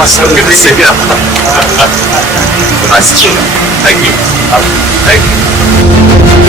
myself in the city. Nice to meet you. Thank you. Thank you.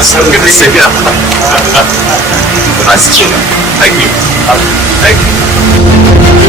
Good to see you. Nice to meet you. Thank you. Thank you.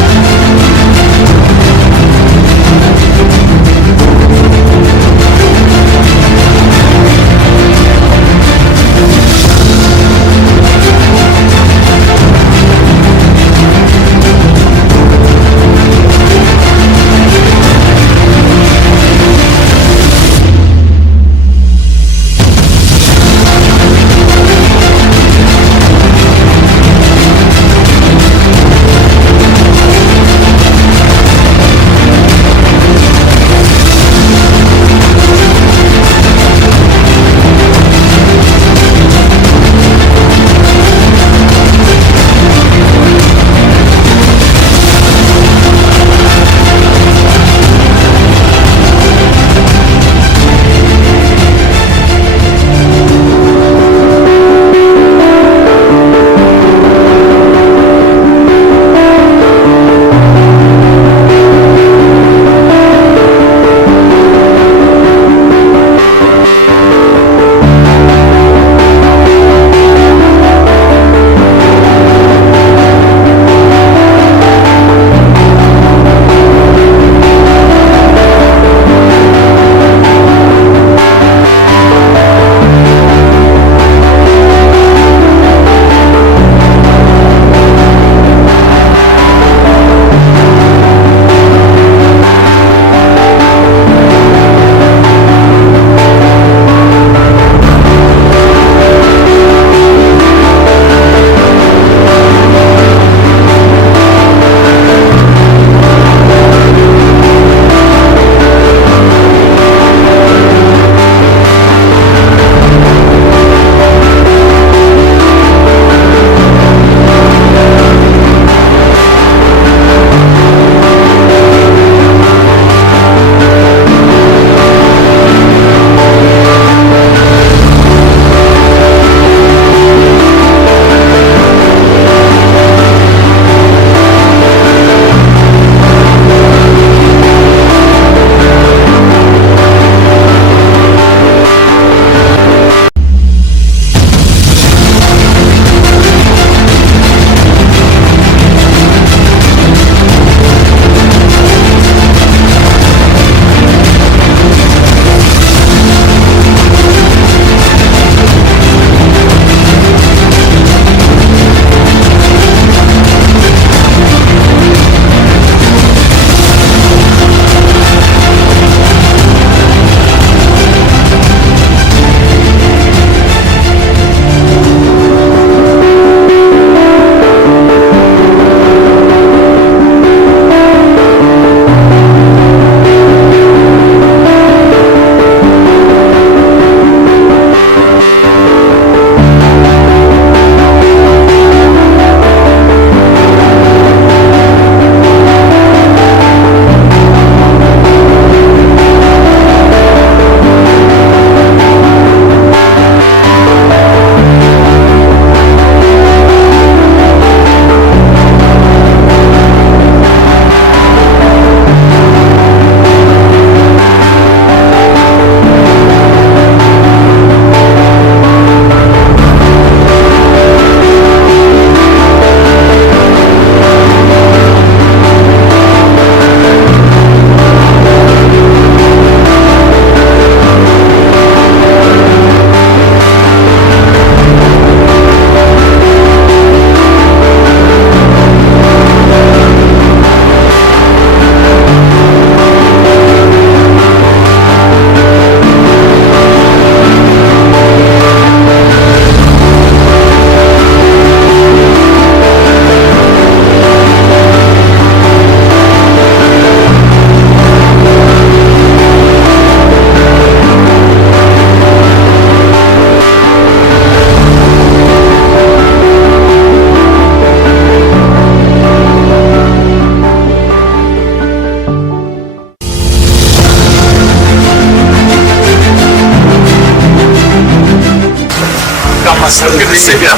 Good to see you.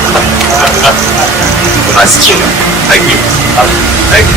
Nice to meet you. Thank you. Thank you.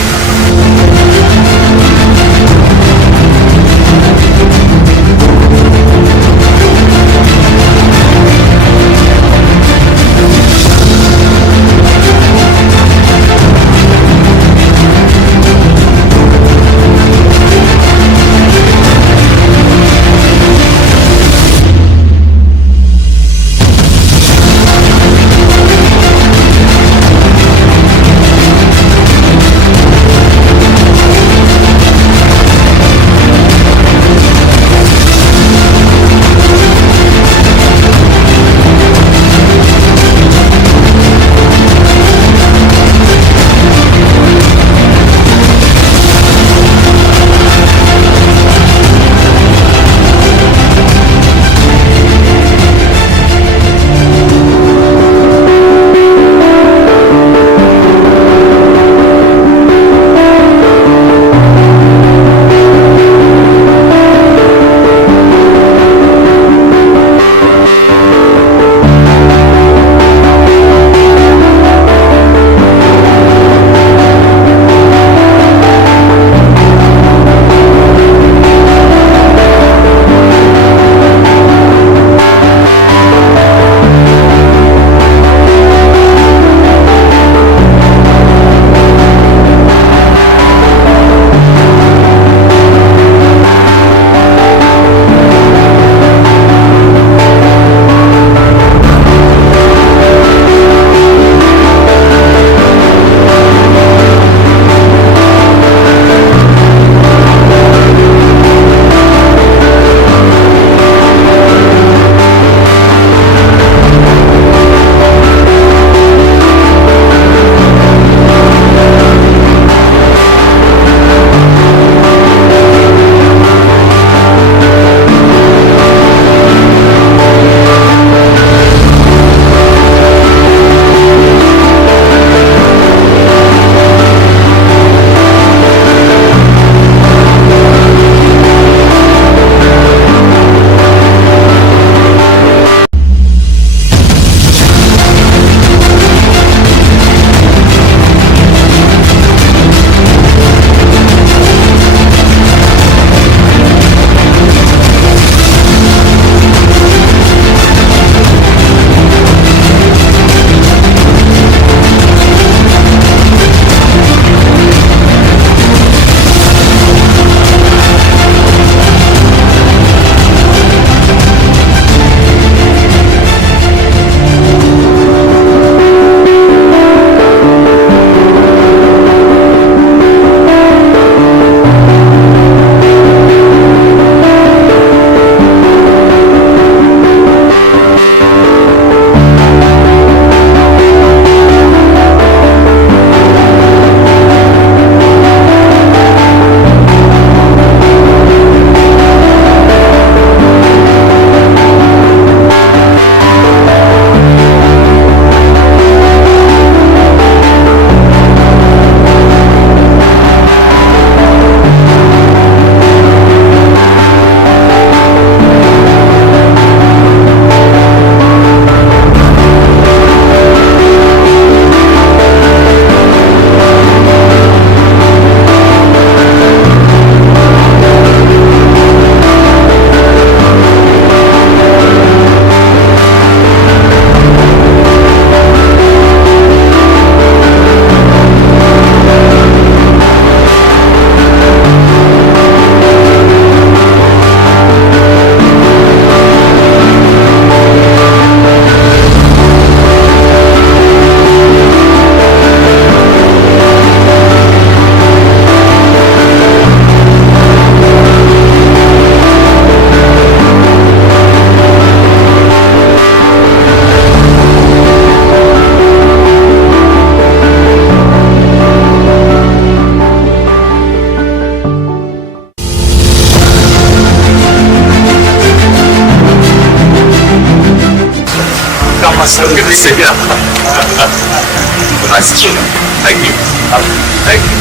Good to see you. Nice to see you. Thank you. Thank you.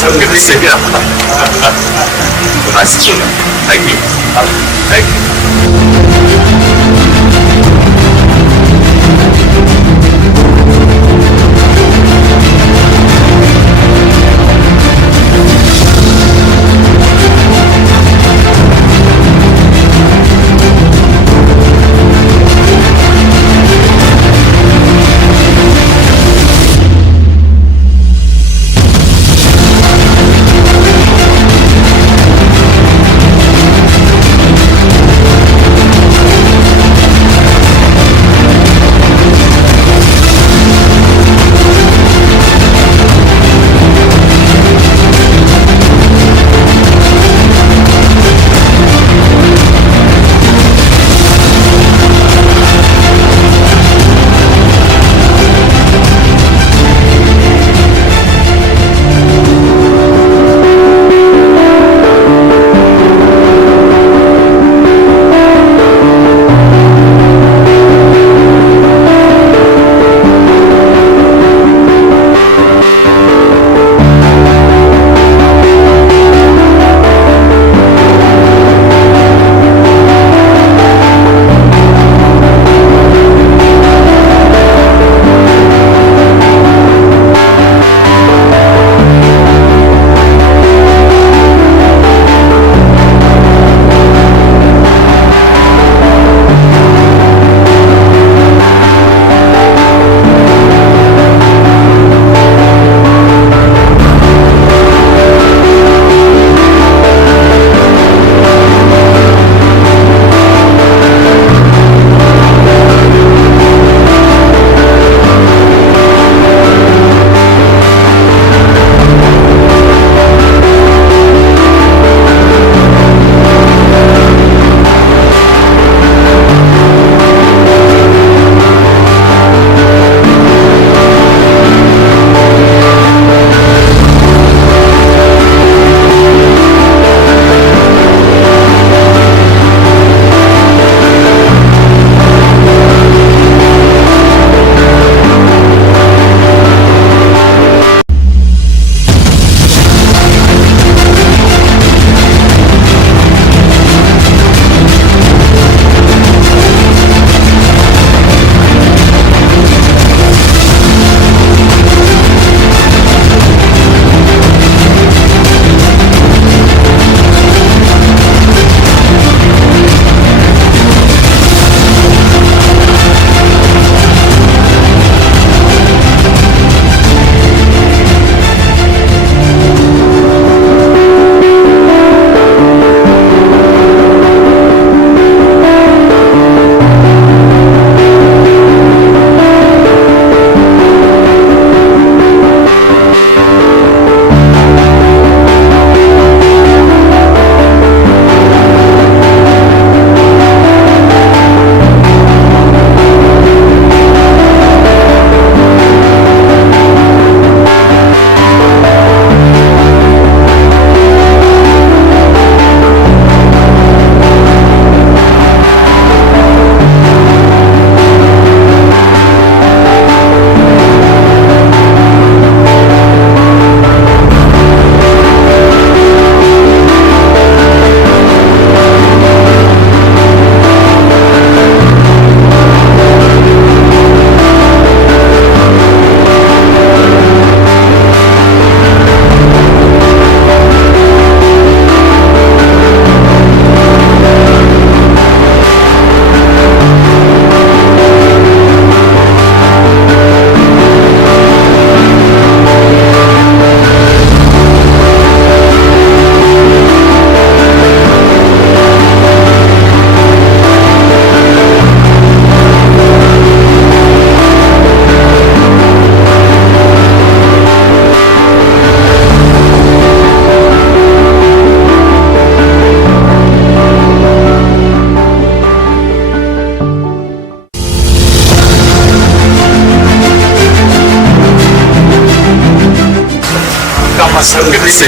Good to see you. Nice to see you. Thank you. Thank you.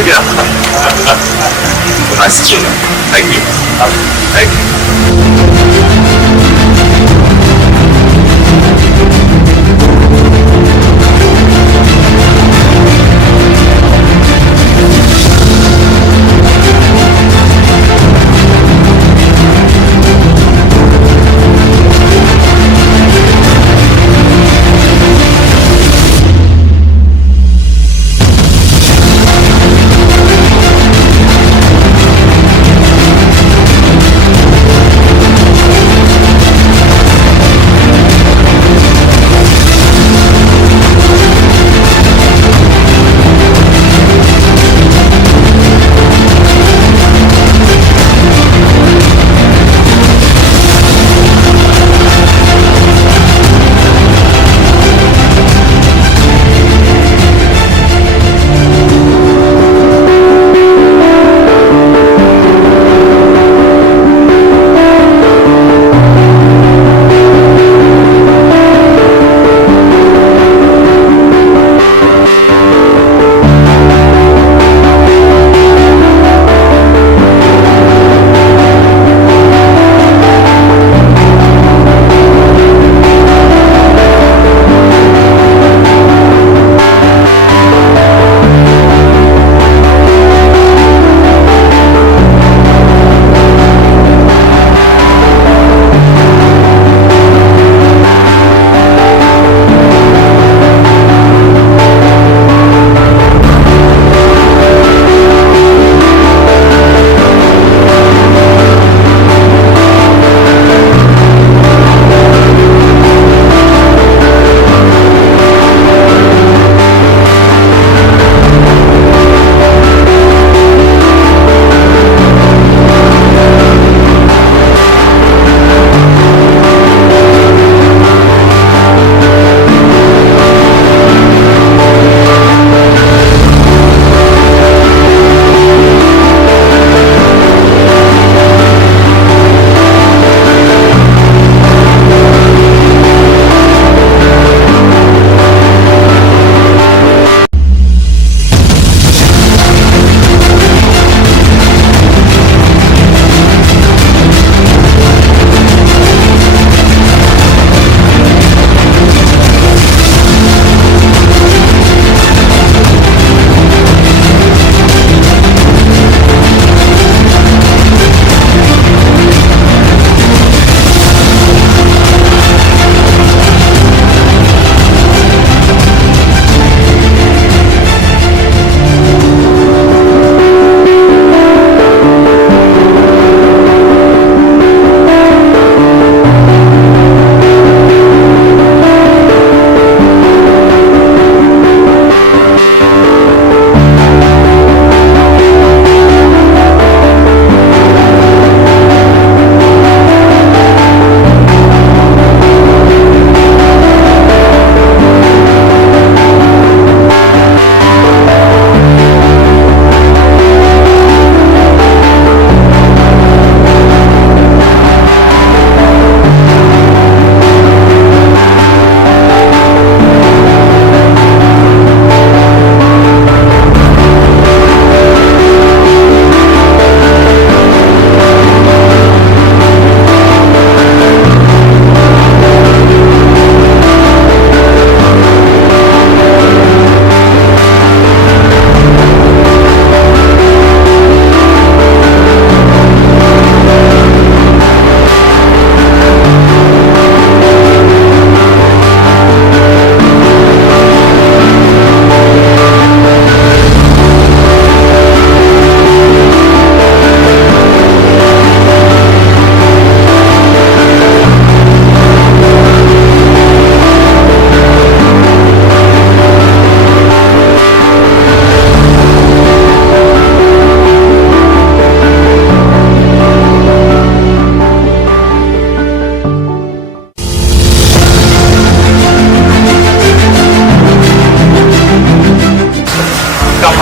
Yeah. Nice to meet you. Thank you. Thank you.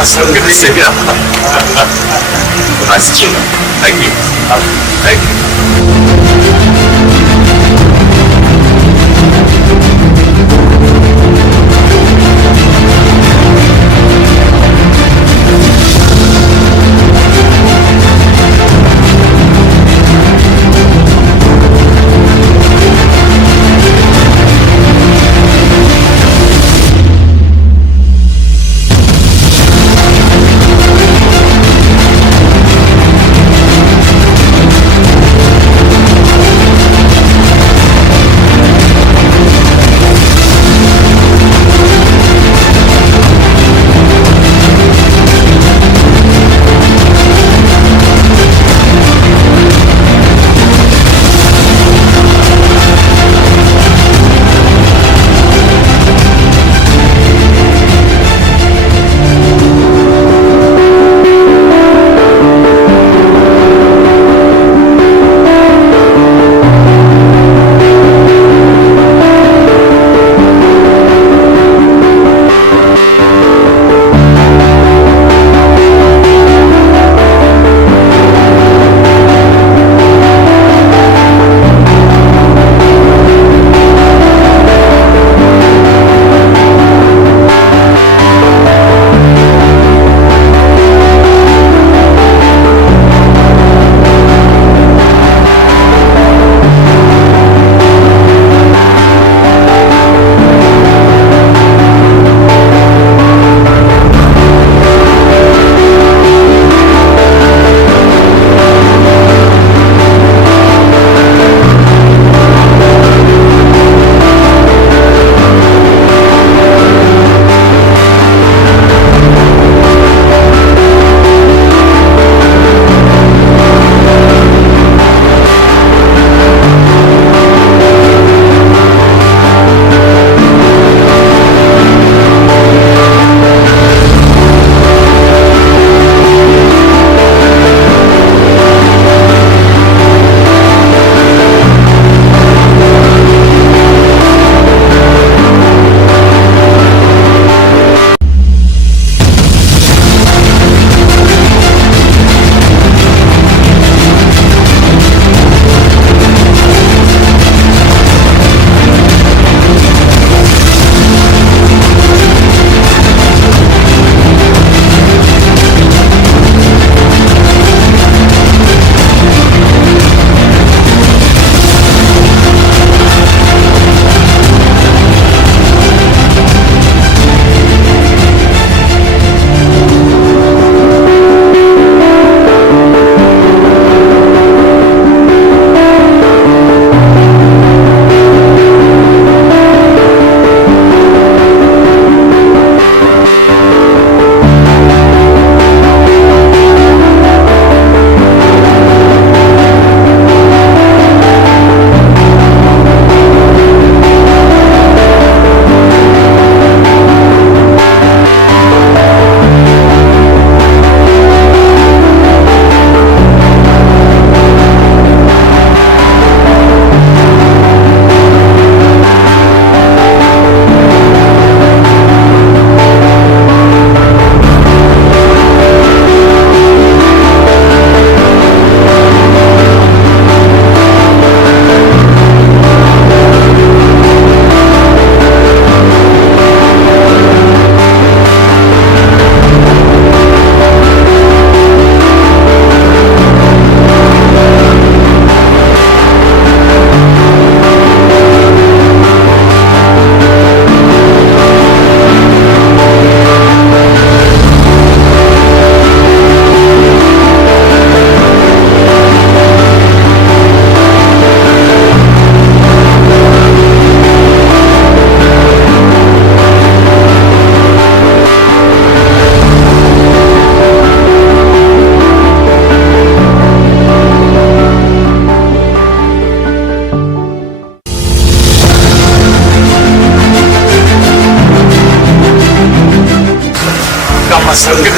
So good to see you. Nice to meet you. Thank you. Thank you.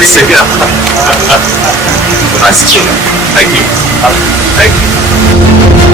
Second. Nice to meet you. Thank you. Thank you.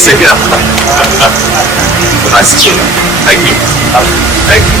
Second. Nice to meet you. Thank you. Thank you.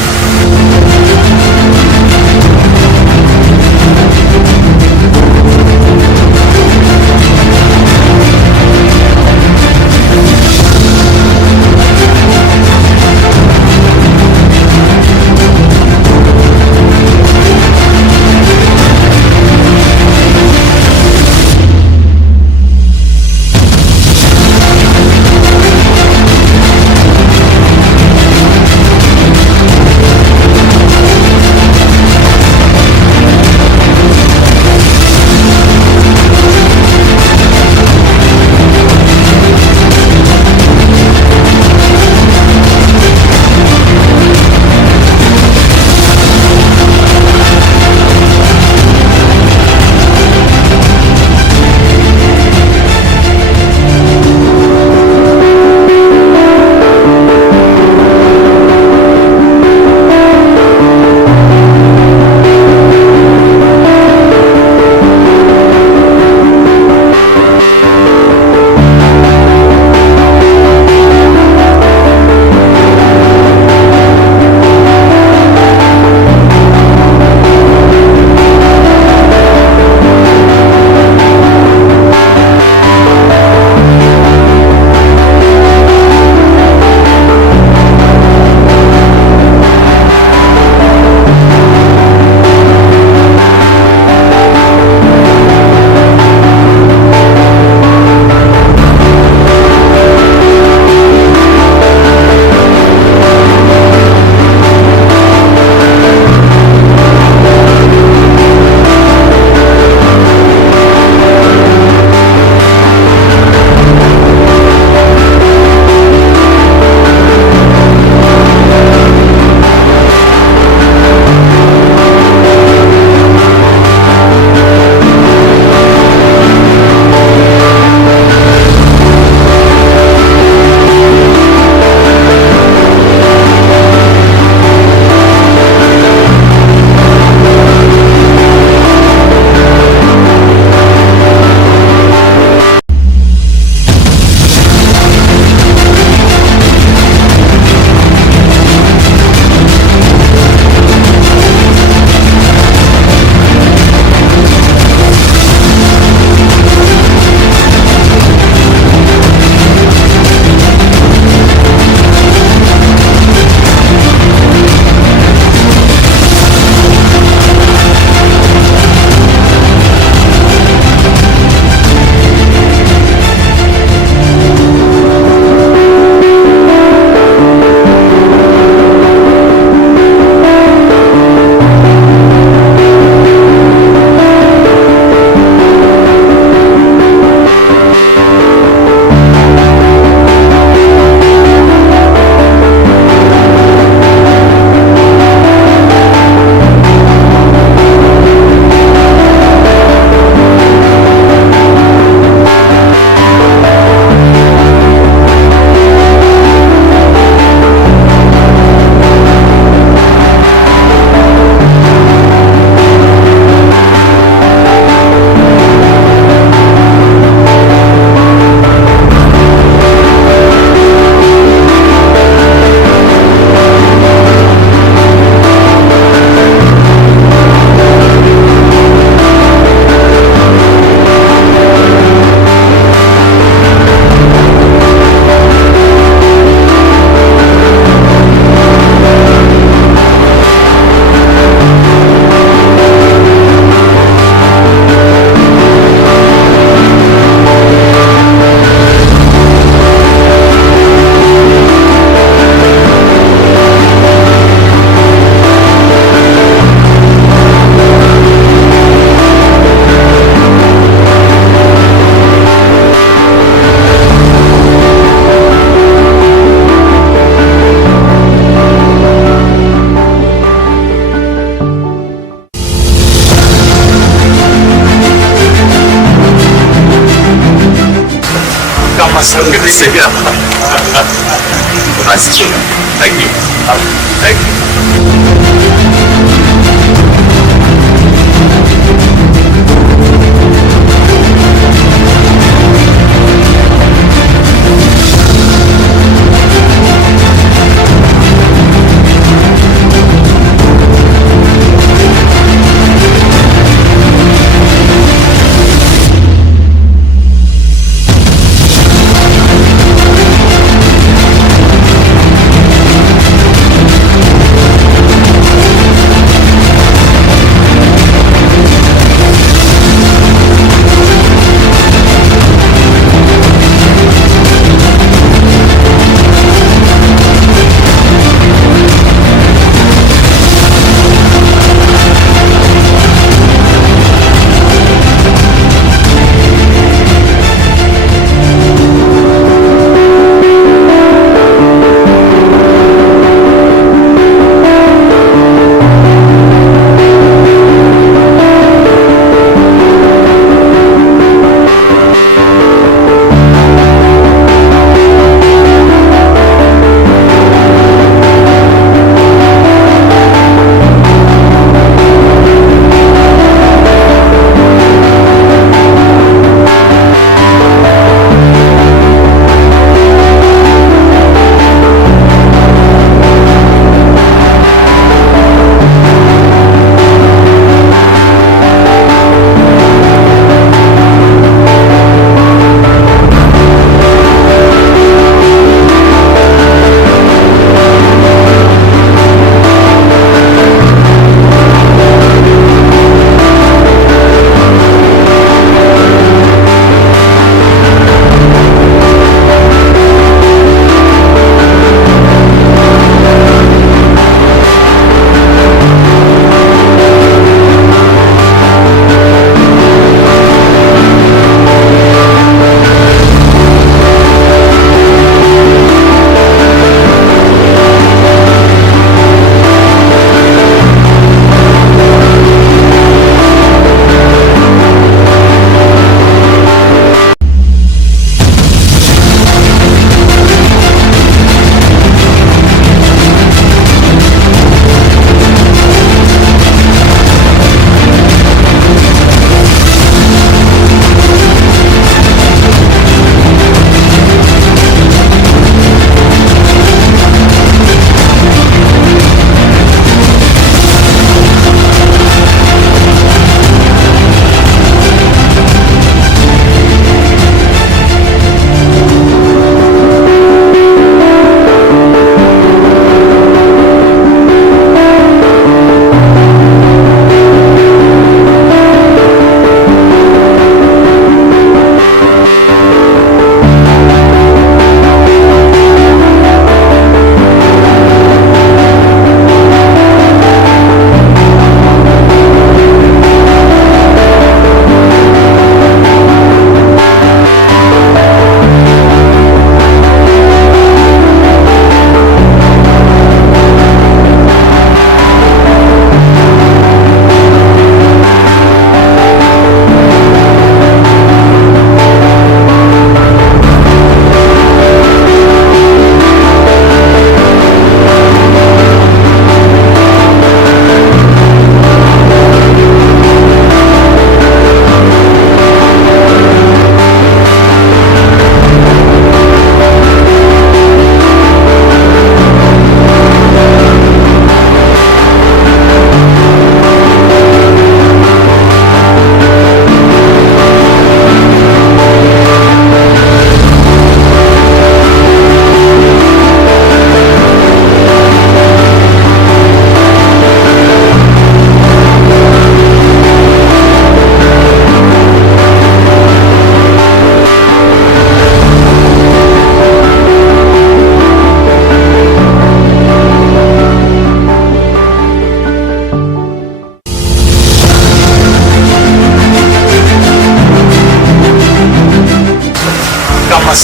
transition. Thank you. Thank you.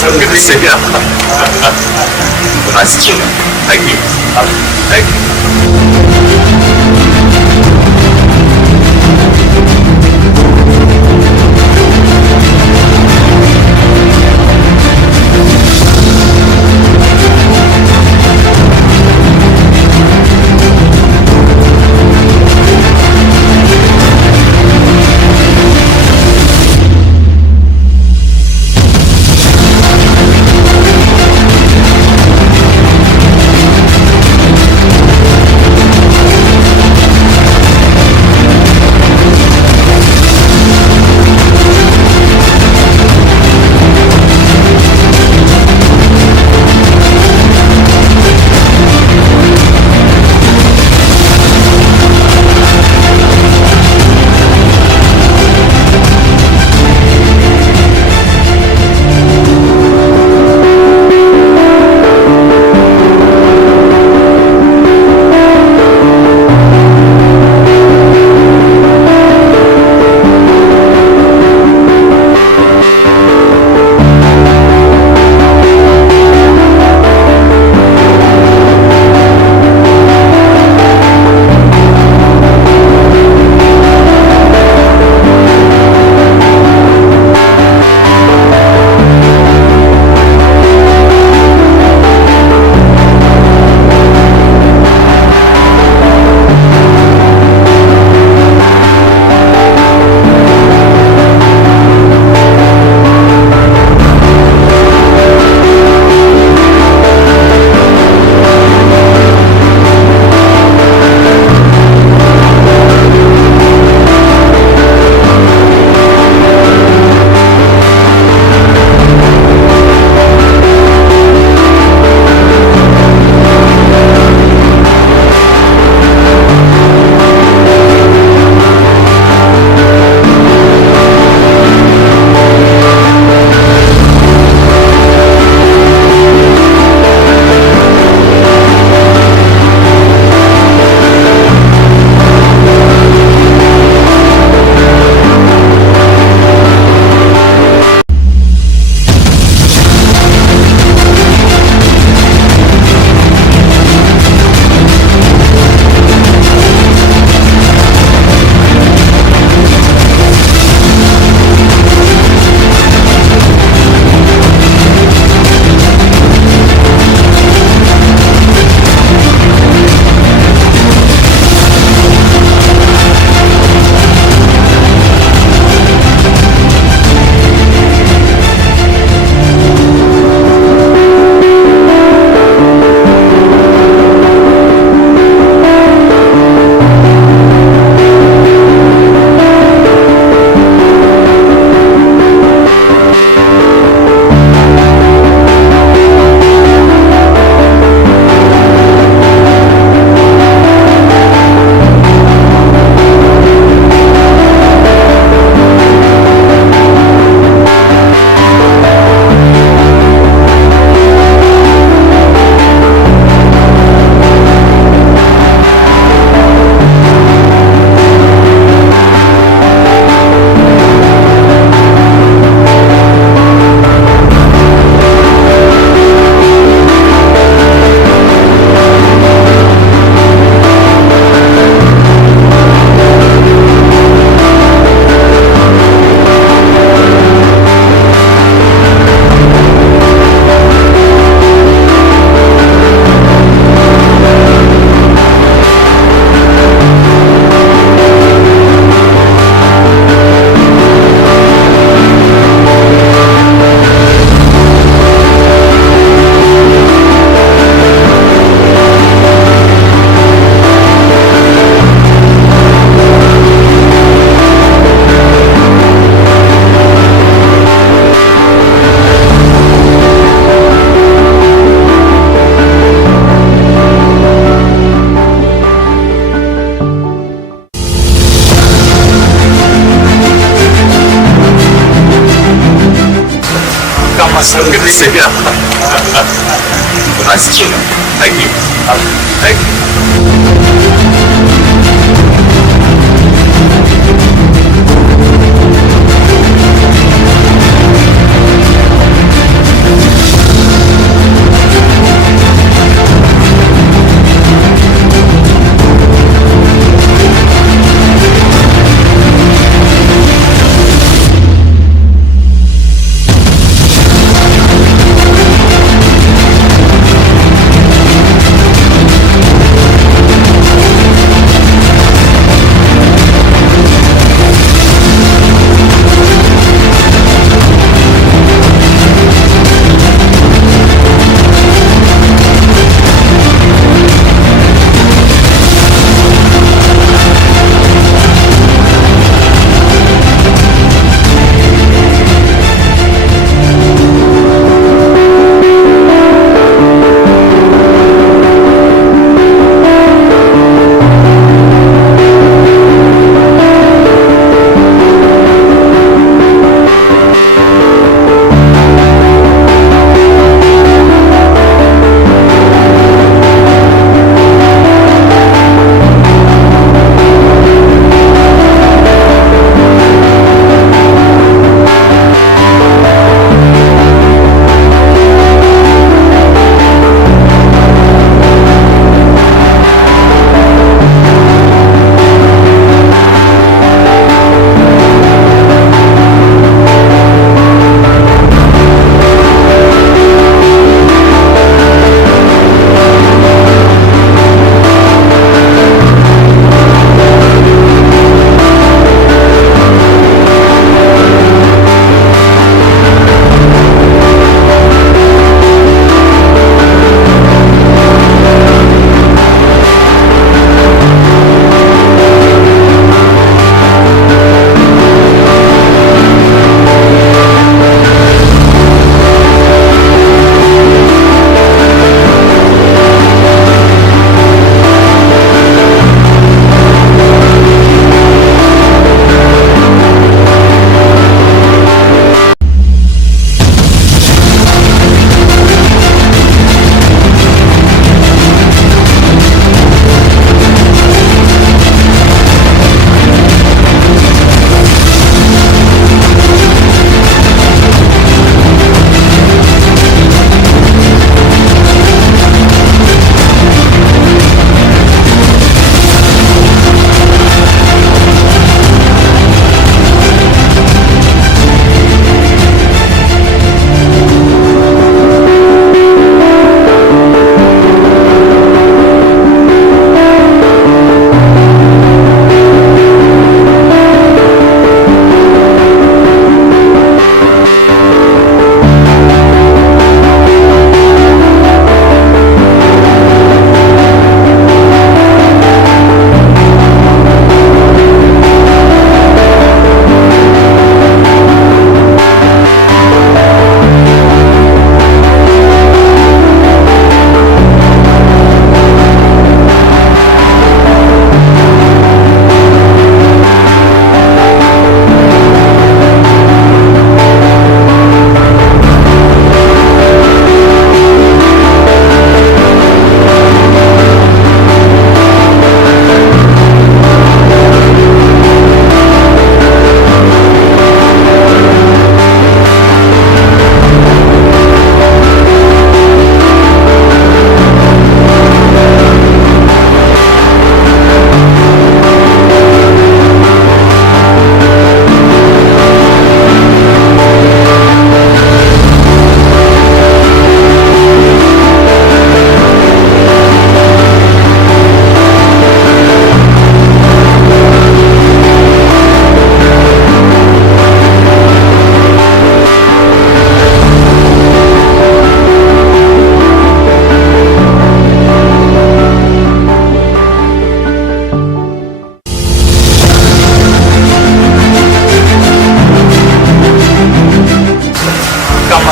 I'm going to say, transition. Thank you. Thank you. Good to see you. Nice to meet you. Thank you. Thank you.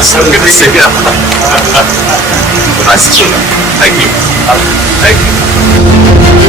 So good to see you. Nice to meet you. Thank you. Thank you.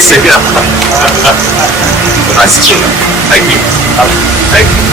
Severe. Modernization. Thank you. Thank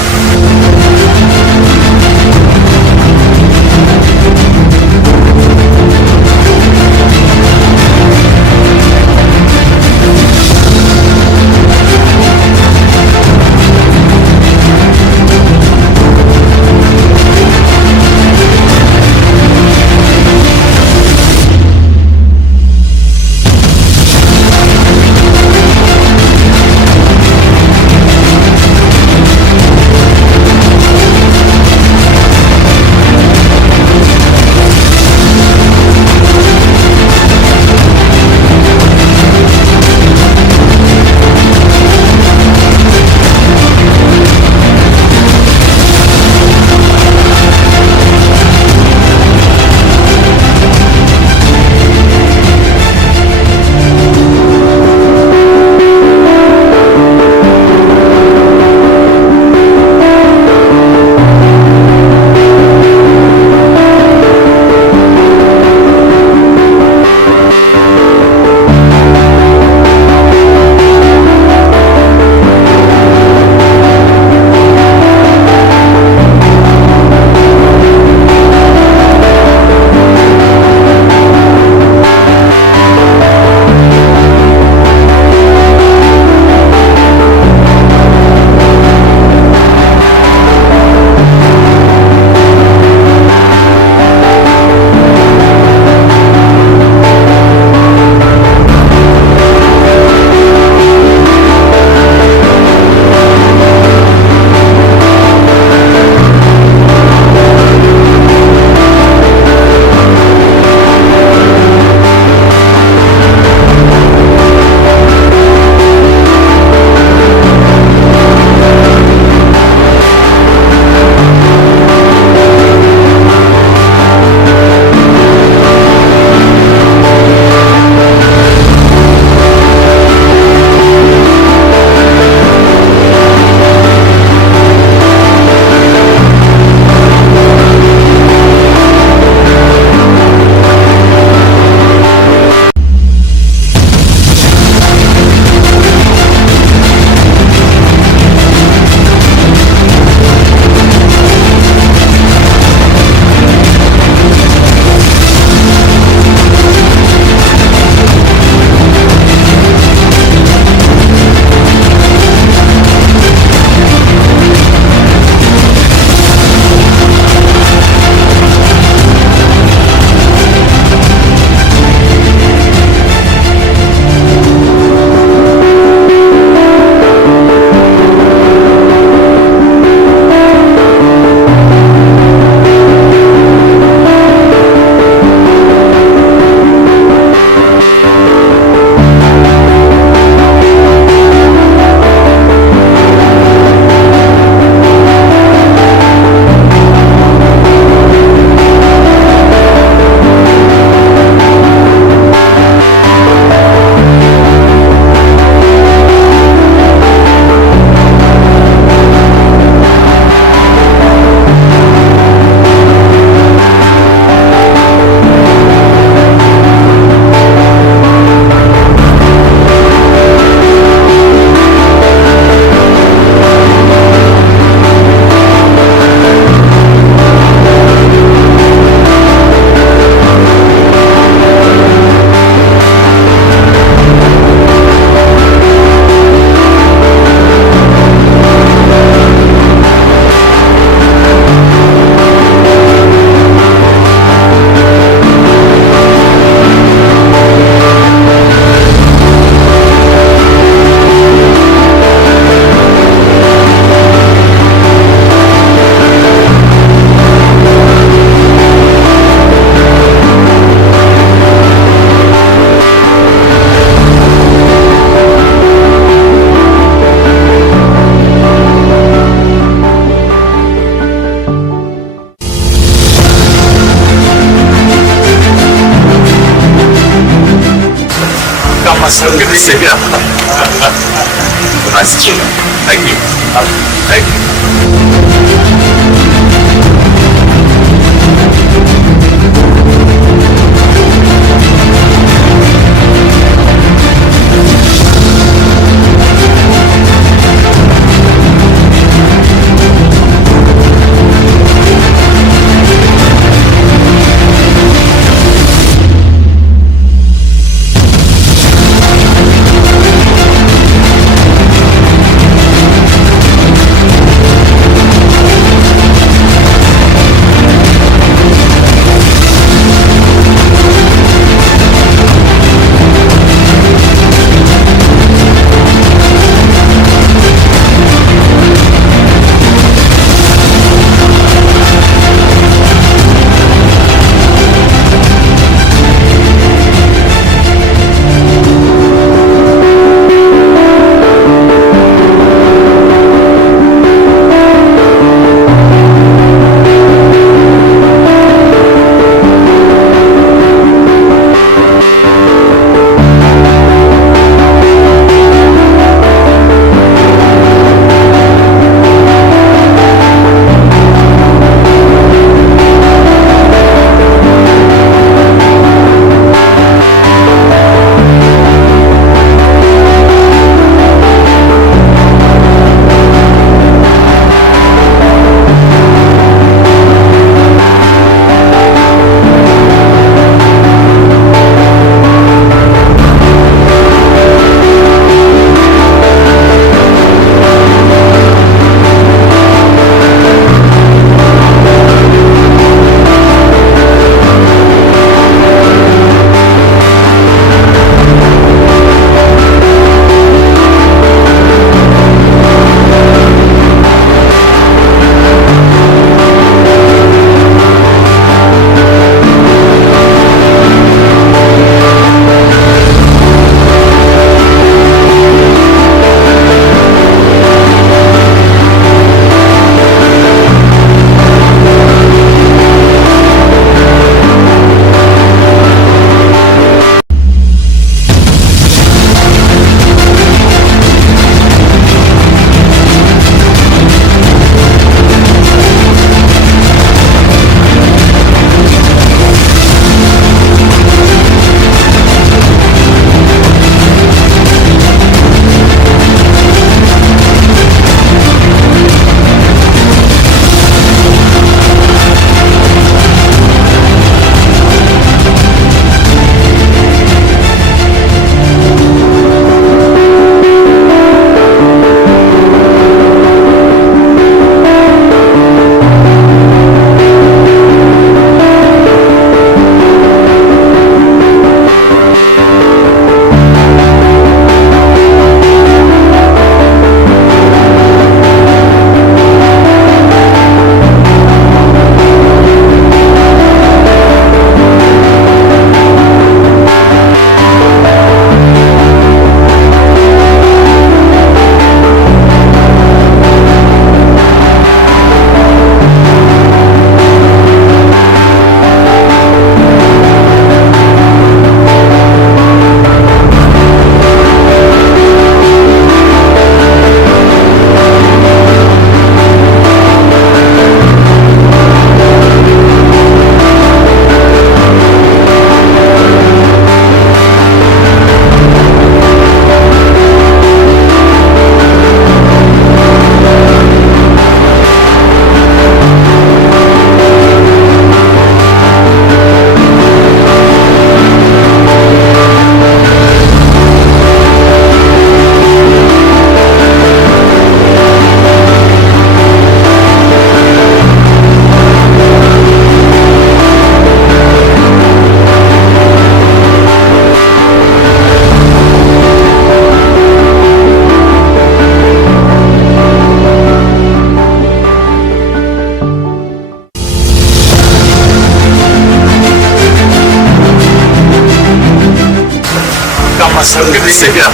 Unasikia?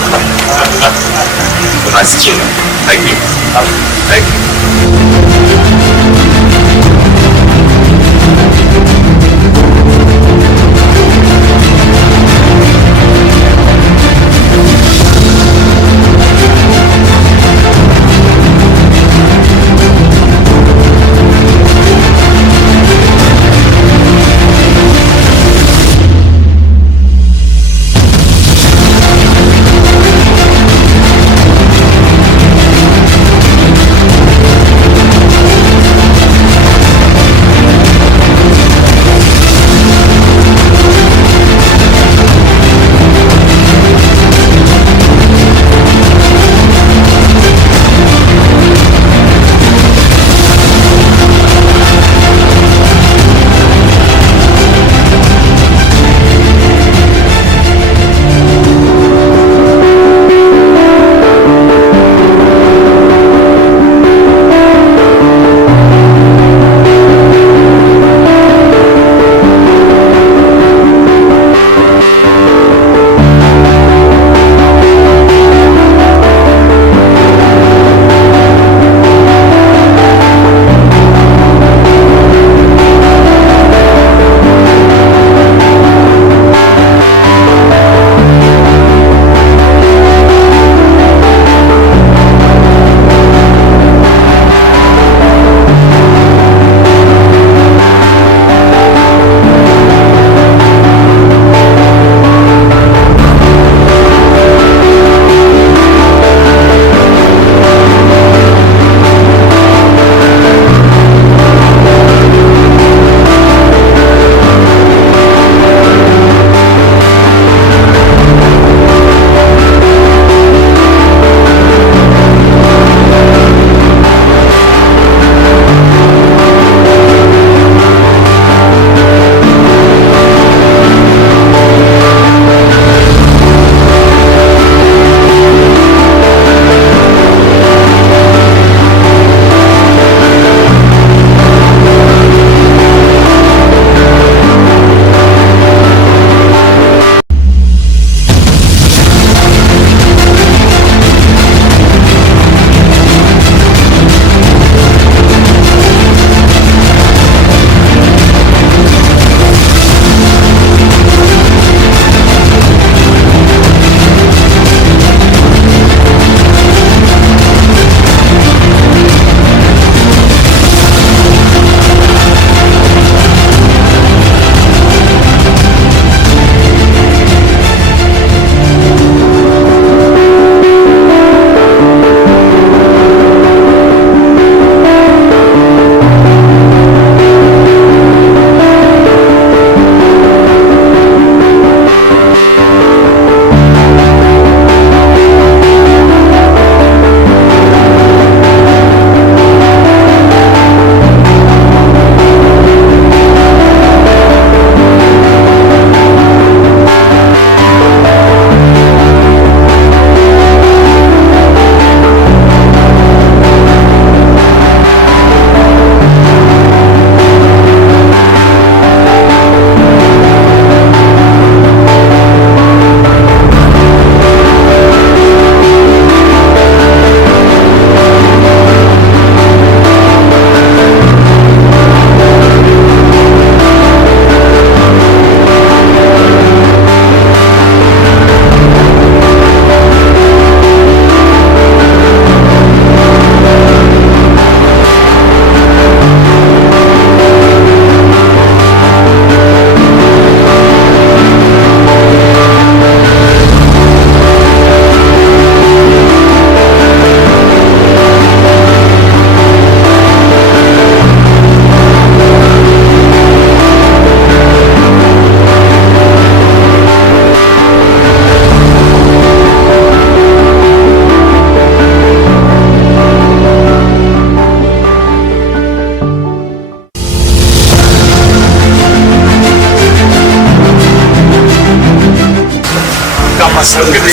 Unasikia? Thank you. Thank you.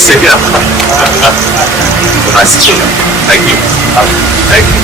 Unasikia? Unasikia? Thank you. Thank you.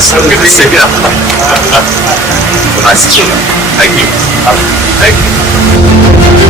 Tunasikia. Tunasikia. Thank you. Thank you.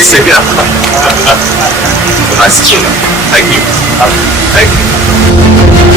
Tunasikia. Tunasikia. Thank you. Thank you.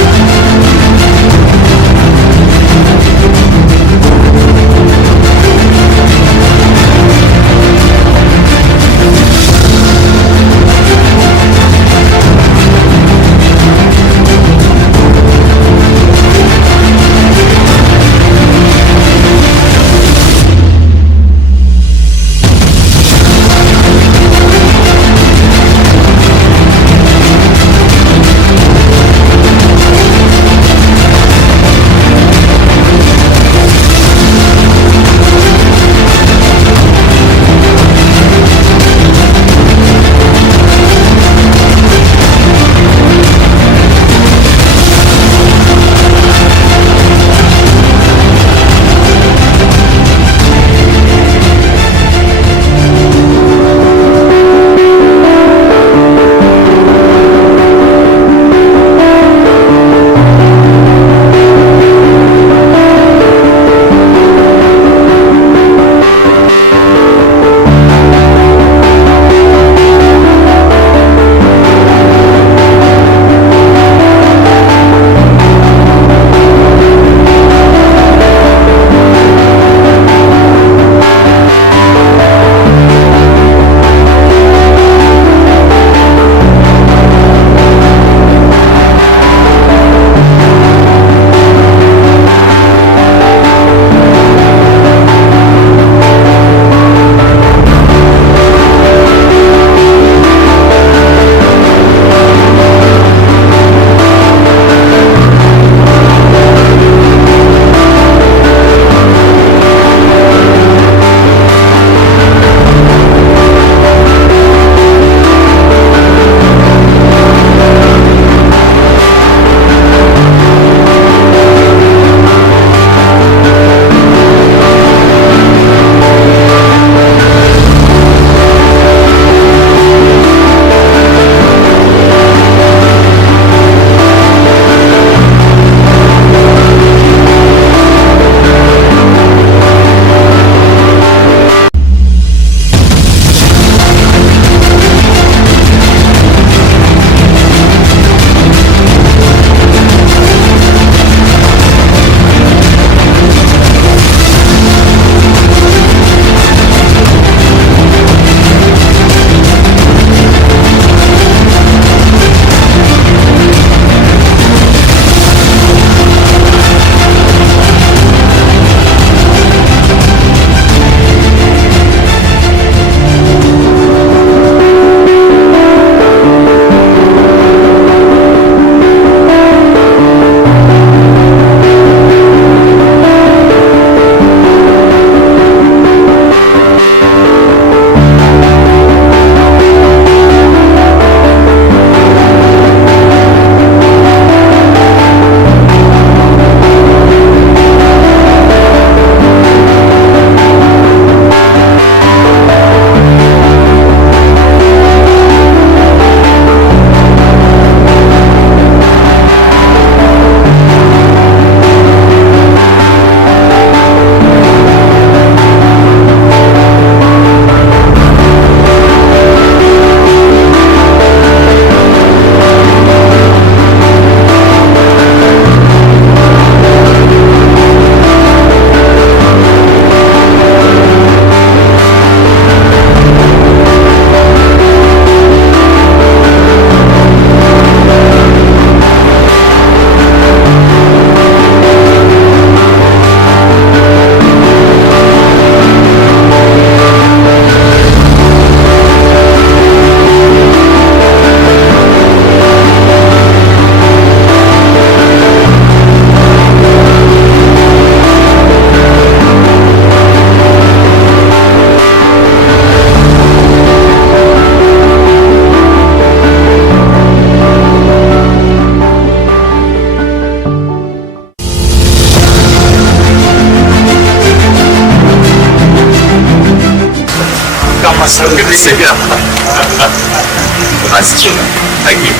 Unasikia? Thank you.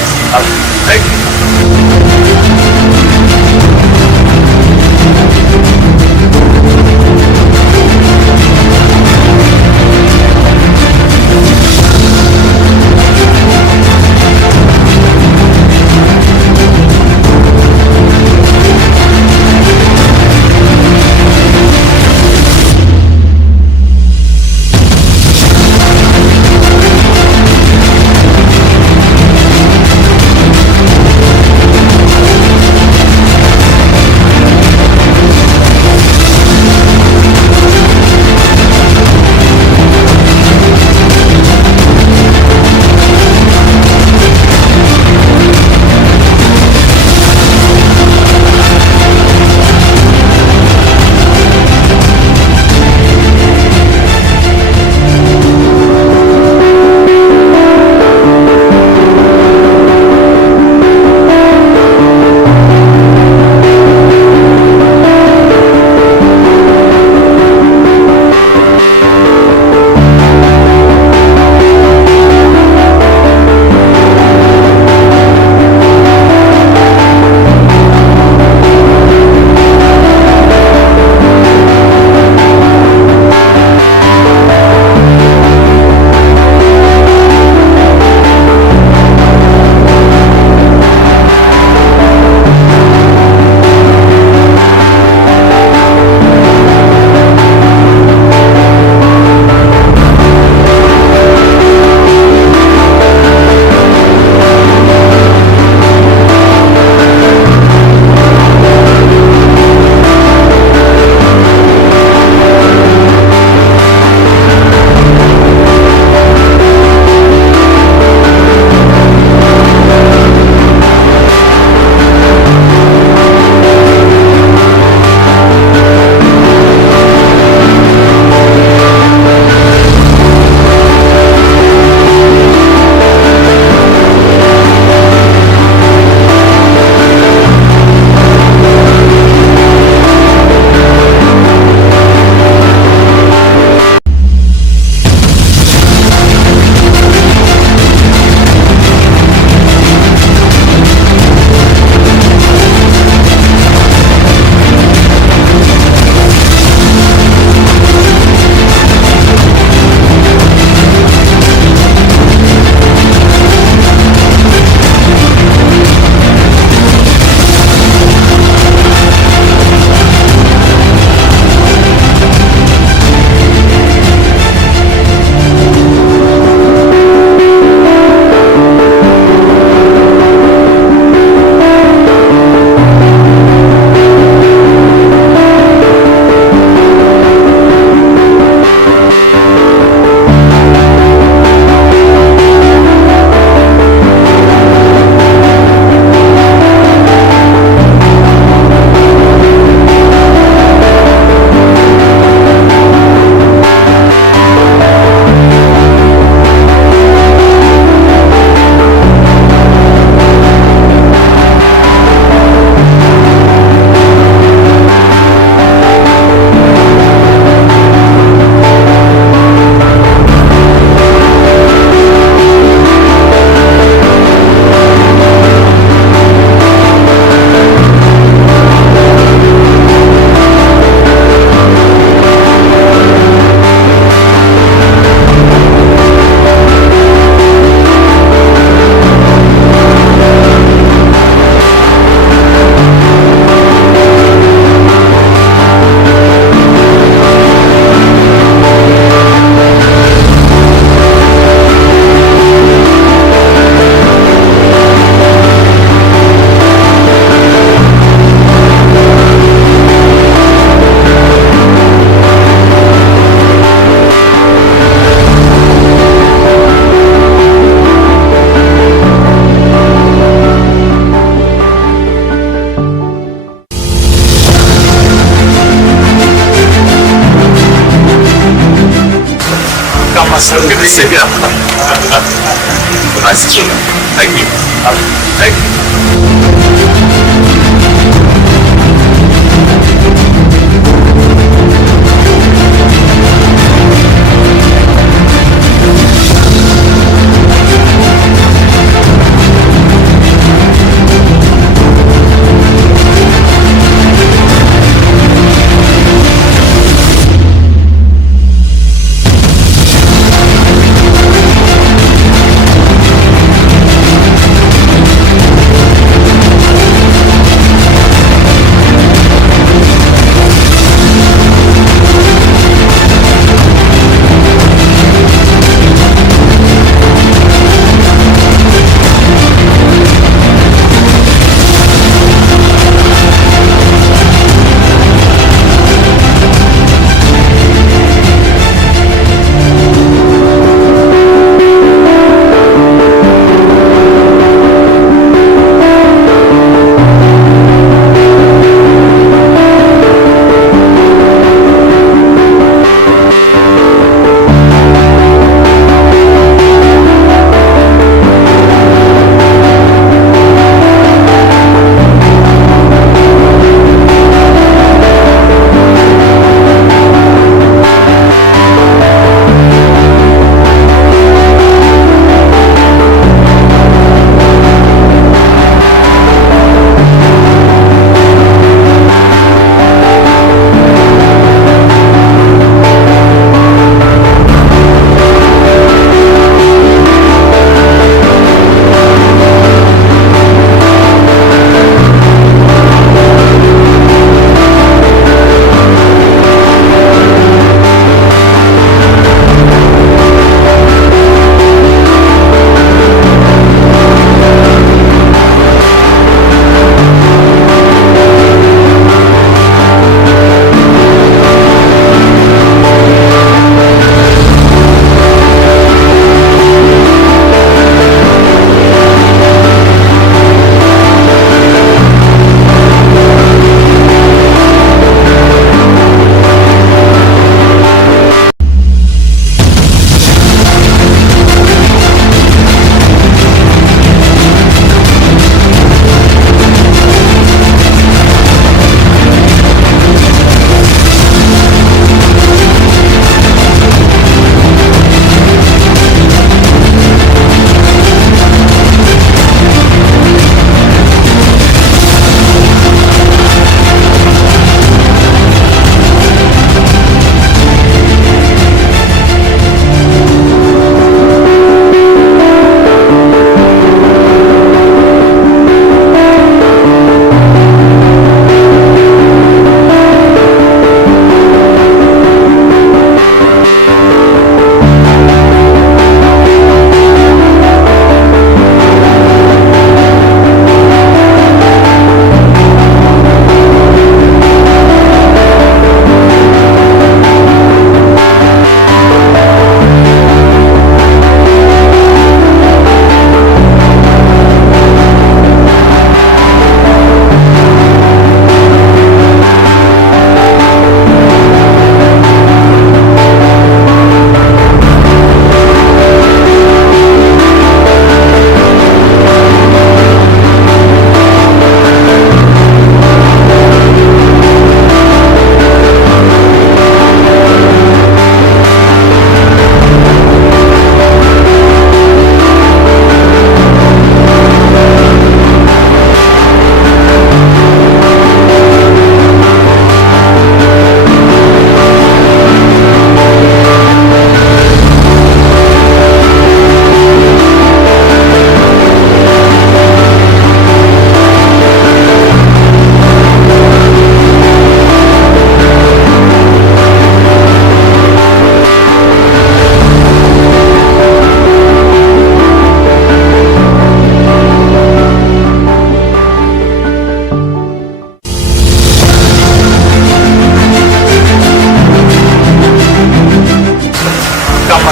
Thank you. Unasikia? Thank you. Thank you.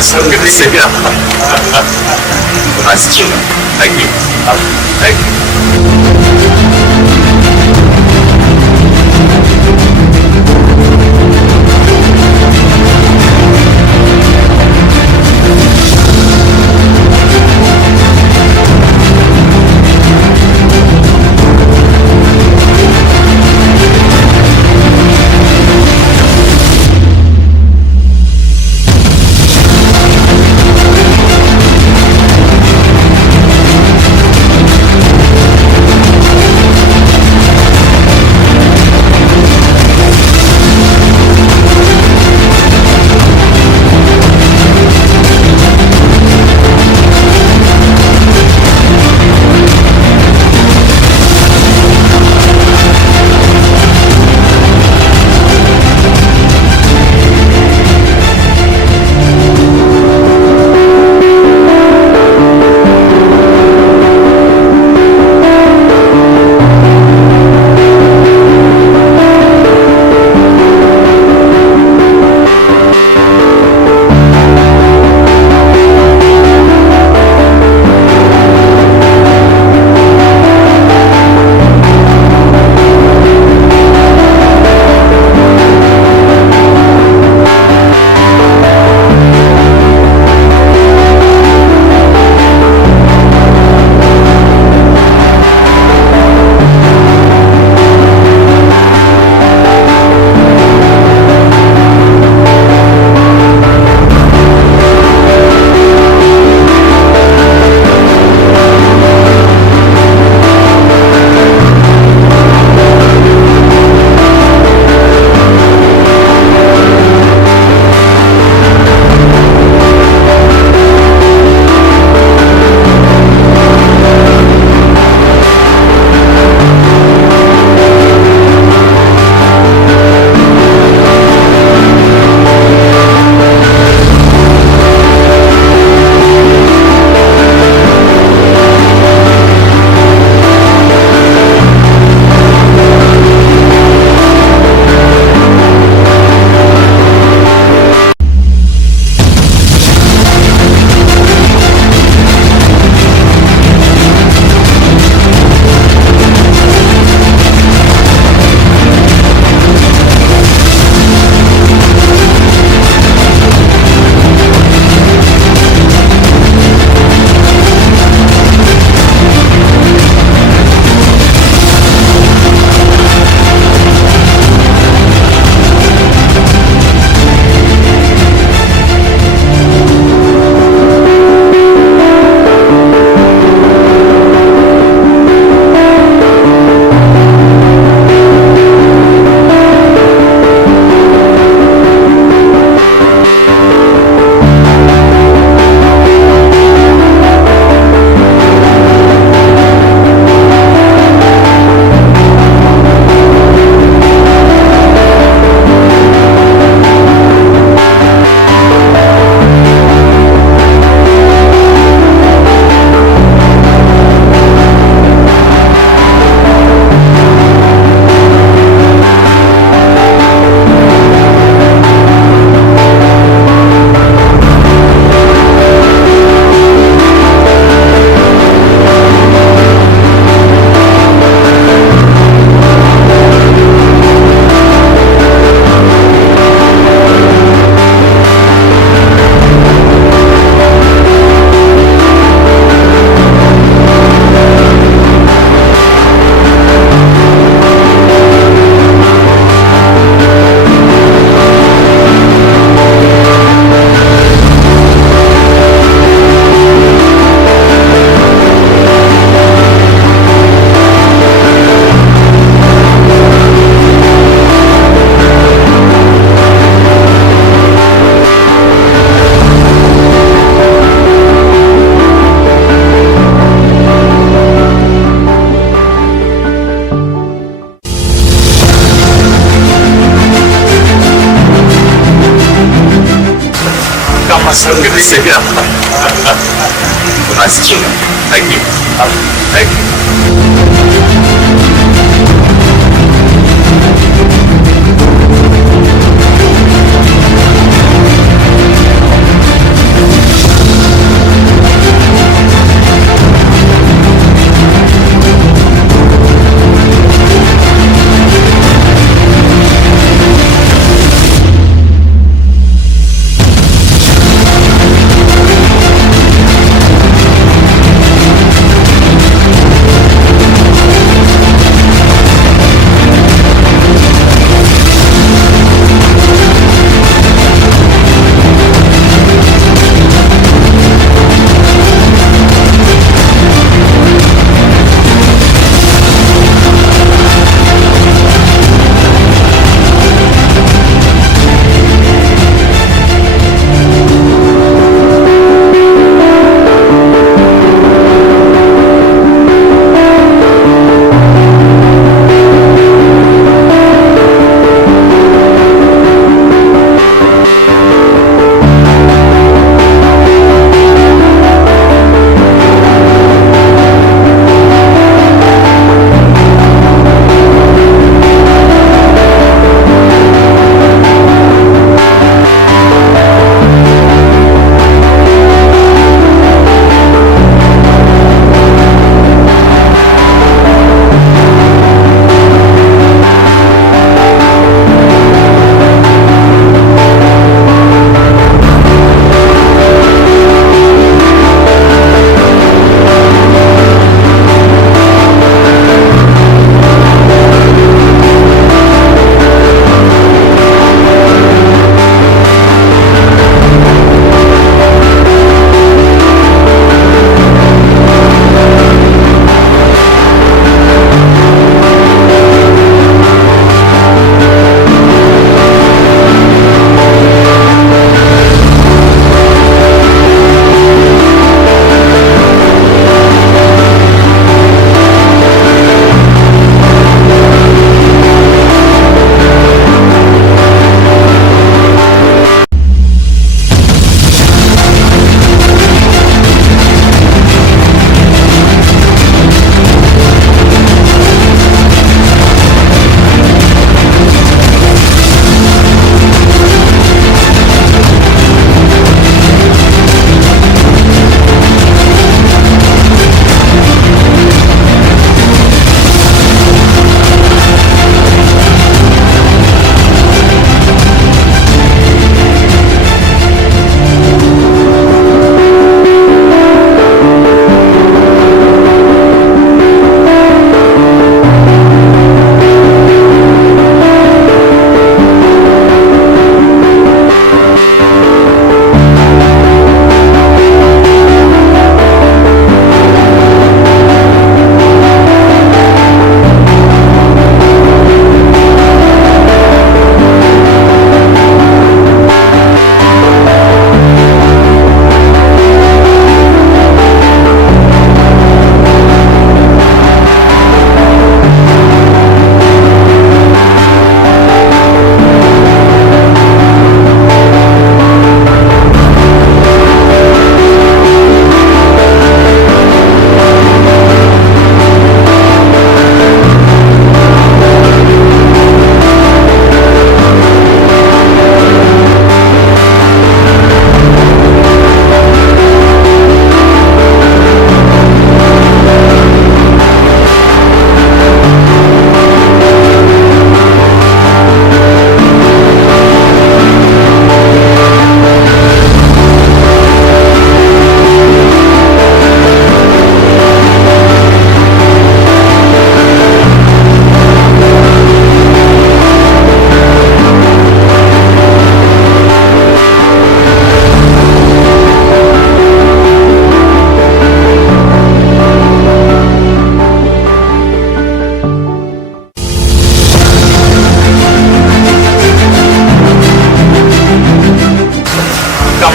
Unasikia? Unasikia? Thank you. Thank you. Unasikia? Unasikia? Thank you. Thank you.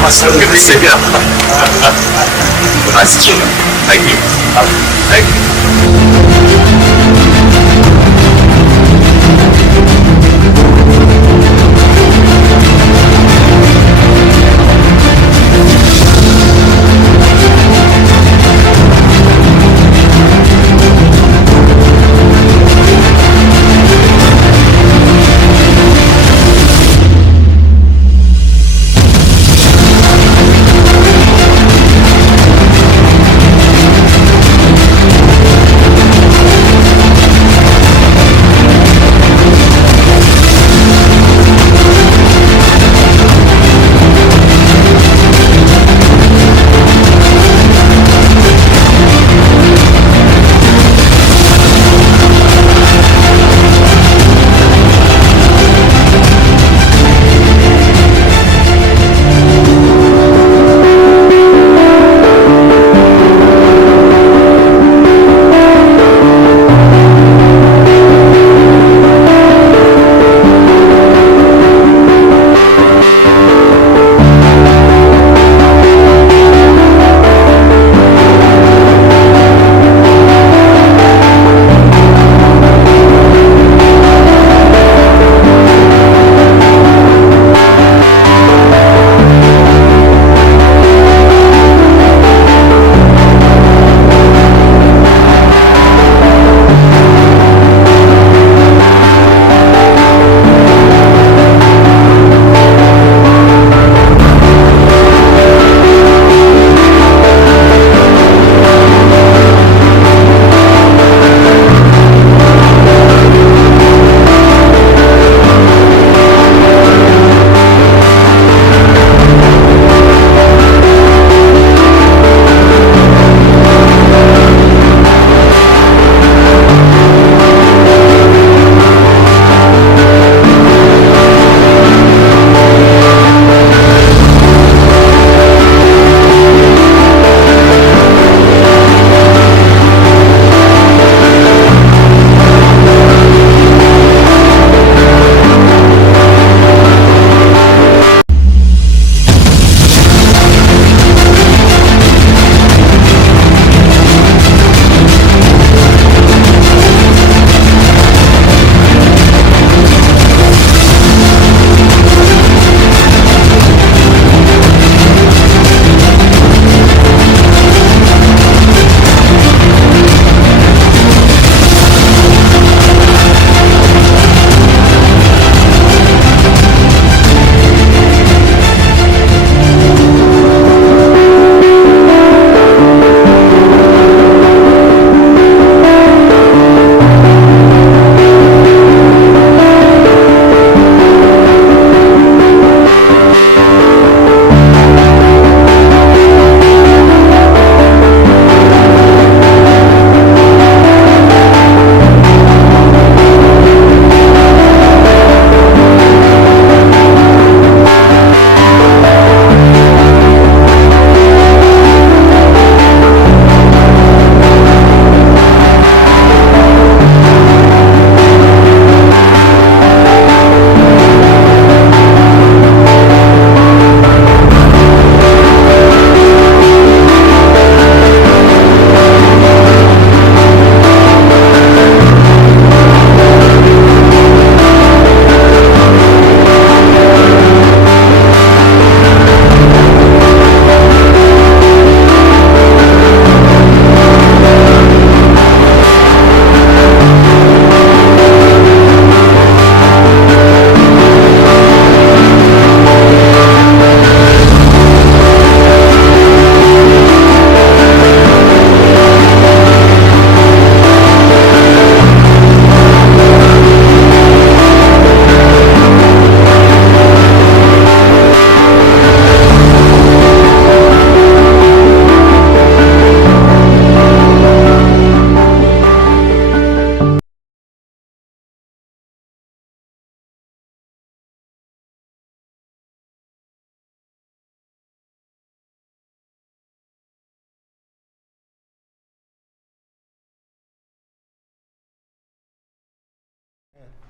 I'm going to say that. Nice children. Thank you. Thank you.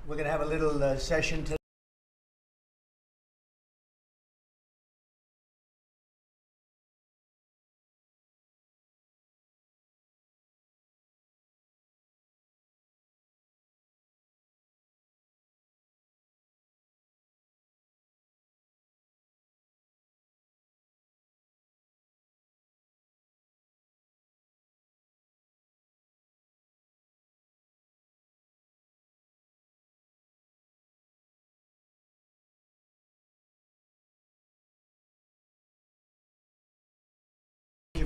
We're going to have a little session today.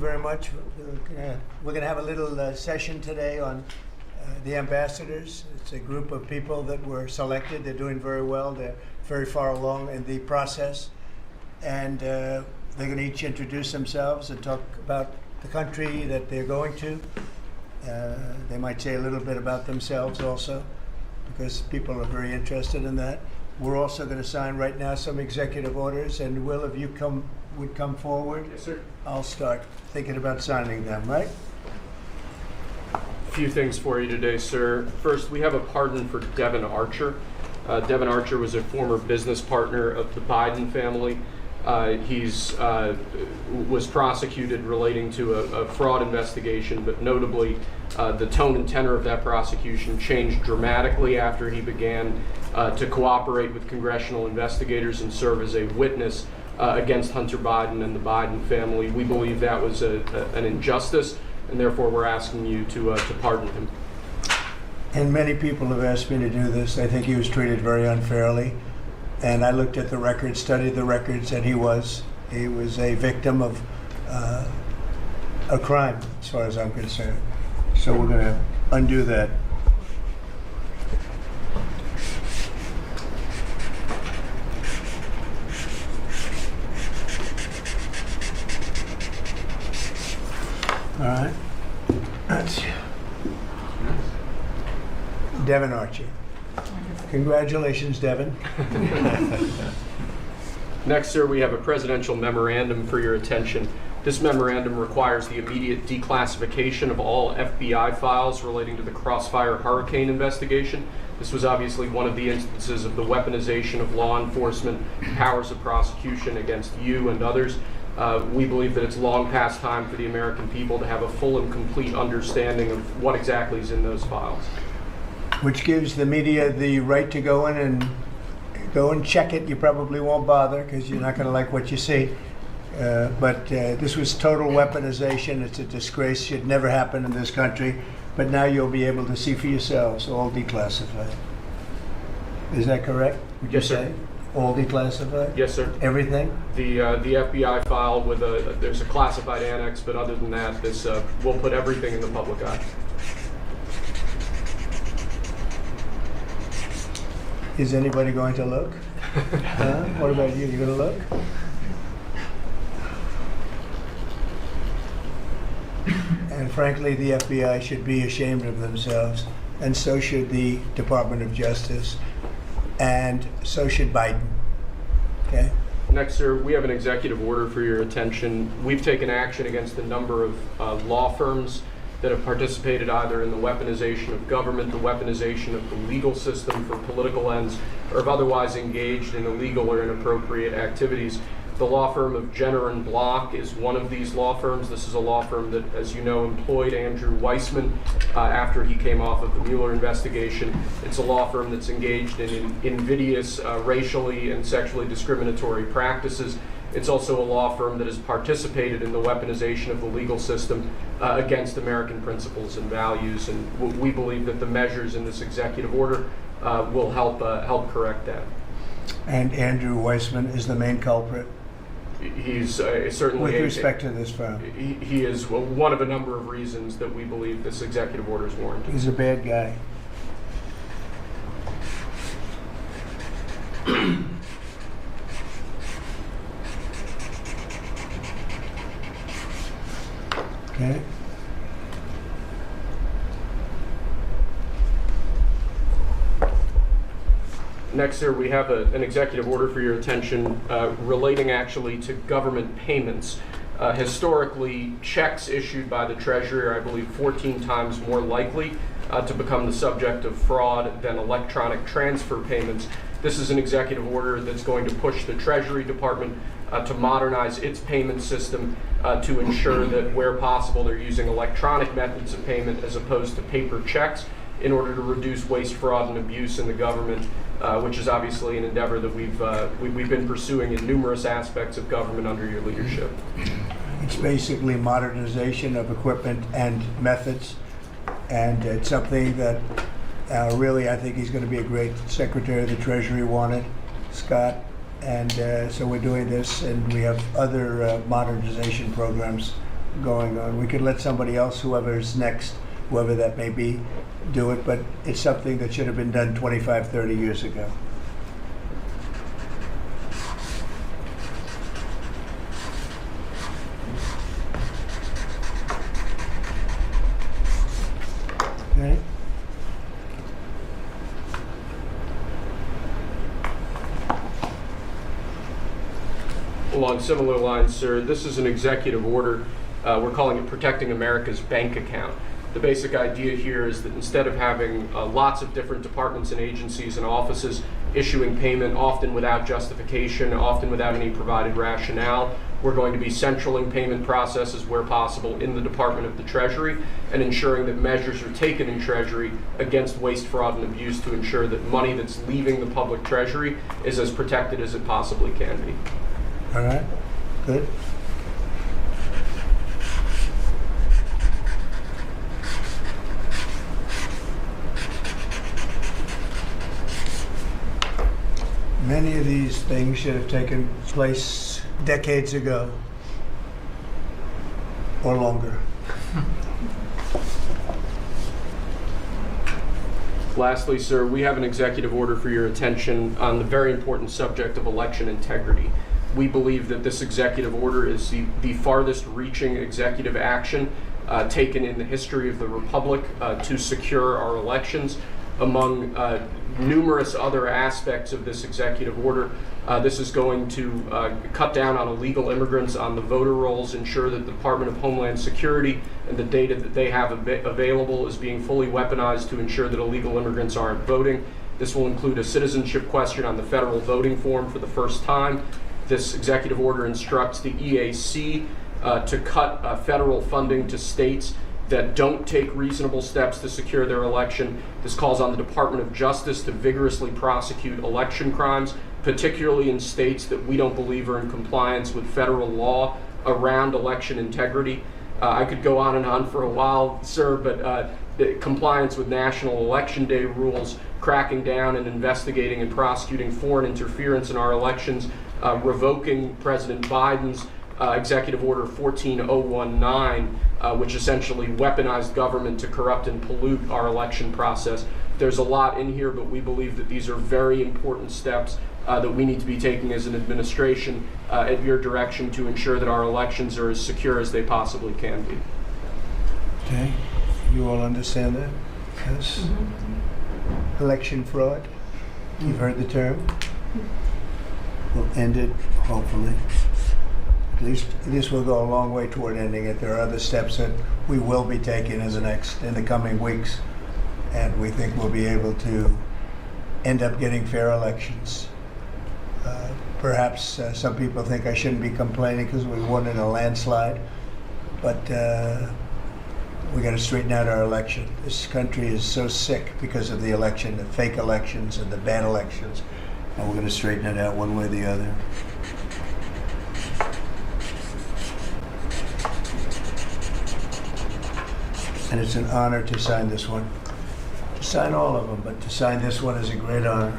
very much. We're going to have a little session today on the ambassadors. It's a group of people that were selected. They're doing very well. They're very far along in the process. And they're going to each introduce themselves and talk about the country that they're going to. They might say a little bit about themselves also, because people are very interested in that. We're also going to sign right now some executive orders, and Will, if you would come forward. Yes, sir. I'll start thinking about signing them, right? A few things for you today, sir. First, we have a pardon for Devin Archer. Devin Archer was a former business partner of the Biden family. He's was prosecuted relating to a fraud investigation, but notably the tone and tenor of that prosecution changed dramatically after he began to cooperate with congressional investigators and serve as a witness against Hunter Biden and the Biden family. We believe that was an injustice, and therefore we're asking you to pardon him. And many people have asked me to do this. I think he was treated very unfairly. And I looked at the records, studied the records, and he was a victim of a crime, as far as I'm concerned. So we're going to undo that. All right. That's Devin Archie. Congratulations, Devin. Next, sir, we have a presidential memorandum for your attention. This memorandum requires the immediate declassification of all FBI files relating to the Crossfire Hurricane investigation. This was obviously one of the instances of the weaponization of law enforcement powers of prosecution against you and others. We believe that it's long past time for the American people to have a full and complete understanding of what exactly is in those files. Which gives the media the right to go in and check it. You probably won't bother because you're not going to like what you see. But this was total weaponization. It's a disgrace. Should never happen in this country. But now you'll be able to see for yourselves, all declassified. Is that correct? Would Yes, you sir. say? All declassified? Yes, sir. Everything? The FBI file with there's a classified annex, but other than that, this we'll put everything in the public eye. Is anybody going to look? What about you? You going to look? And frankly, the FBI should be ashamed of themselves, and so should the Department of Justice, and so should Biden. Okay? Next, sir, we have an executive order for your attention. We've taken action against a number of law firms that have participated either in the weaponization of government, the weaponization of the legal system for political ends, or have otherwise engaged in illegal or inappropriate activities. The law firm of Jenner and Block is one of these law firms. This is a law firm that, as you know, employed Andrew Weissman after he came off of the Mueller investigation. It's a law firm that's engaged in invidious racially and sexually discriminatory practices. It's also a law firm that has participated in the weaponization of the legal system against American principles and values, and we believe that the measures in this executive order will help correct that. And Andrew Weissman is the main culprit He's certainly with respect to this firm. He is one of a number of reasons that we believe this executive order is warranted. He's a bad guy. Okay. Next, sir, we have an executive order for your attention relating actually to government payments. Historically, checks issued by the Treasury are, I believe, 14 times more likely to become the subject of fraud than electronic transfer payments. This is an executive order that's going to push the Treasury Department to modernize its payment system to ensure that where possible they're using electronic methods of payment as opposed to paper checks in order to reduce waste, fraud, and abuse in the government, which is obviously an endeavor that we've been pursuing in numerous aspects of government under your leadership. It's basically modernization of equipment and methods, and it's something that really I think he's going to be a great Secretary of the Treasury wanted, Scott, and so we're doing this, and we have other modernization programs going on. We could let somebody else, whoever's next, whoever that may be, do it, but it's something that should have been done 25, 30 years ago. Okay. Along similar lines, sir, this is an executive order. We're calling it Protecting America's Bank Account. The basic idea here is that instead of having lots of different departments and agencies and offices issuing payment, often without justification, often without any provided rationale, we're going to be centraling payment processes where possible in the Department of the Treasury and ensuring that measures are taken in Treasury against waste, fraud, and abuse to ensure that money that's leaving the public treasury is as protected as it possibly can be. All right, good. Many of these things should have taken place decades ago or longer. Lastly, sir, we have an executive order for your attention on the very important subject of election integrity. We believe that this executive order is the farthest reaching executive action taken in the history of the Republic to secure our elections. Among numerous other aspects of this executive order, this is going to cut down on illegal immigrants on the voter rolls, ensure that the Department of Homeland Security and the data that they have available is being fully weaponized to ensure that illegal immigrants aren't voting. This will include a citizenship question on the federal voting form for the first time. This executive order instructs the EAC to cut federal funding to states that don't take reasonable steps to secure their election. This calls on the Department of Justice to vigorously prosecute election crimes, particularly in states that we don't believe are in compliance with federal law around election integrity. I could go on and on for a while, sir, but the compliance with National Election Day rules, cracking down and investigating and prosecuting foreign interference in our elections, revoking President Biden's Executive Order 14019, which essentially weaponized government to corrupt and pollute our election process. There's a lot in here, but we believe that these are very important steps that we need to be taking as an administration at your direction to ensure that our elections are as secure as they possibly can be. Okay, you all understand that? Yes? Mm-hmm. Election fraud, you've heard the term. We'll end it, hopefully. At least this will go a long way toward ending it. There are other steps that we will be taking in the coming weeks, and we think we'll be able to end up getting fair elections. Perhaps some people think I shouldn't be complaining because we won in a landslide, but we got to straighten out our election. This country is so sick because of the election, the fake elections and the bad elections, and we're going to straighten it out one way or the other. And it's an honor to sign this one. To sign all of them, but to sign this one is a great honor.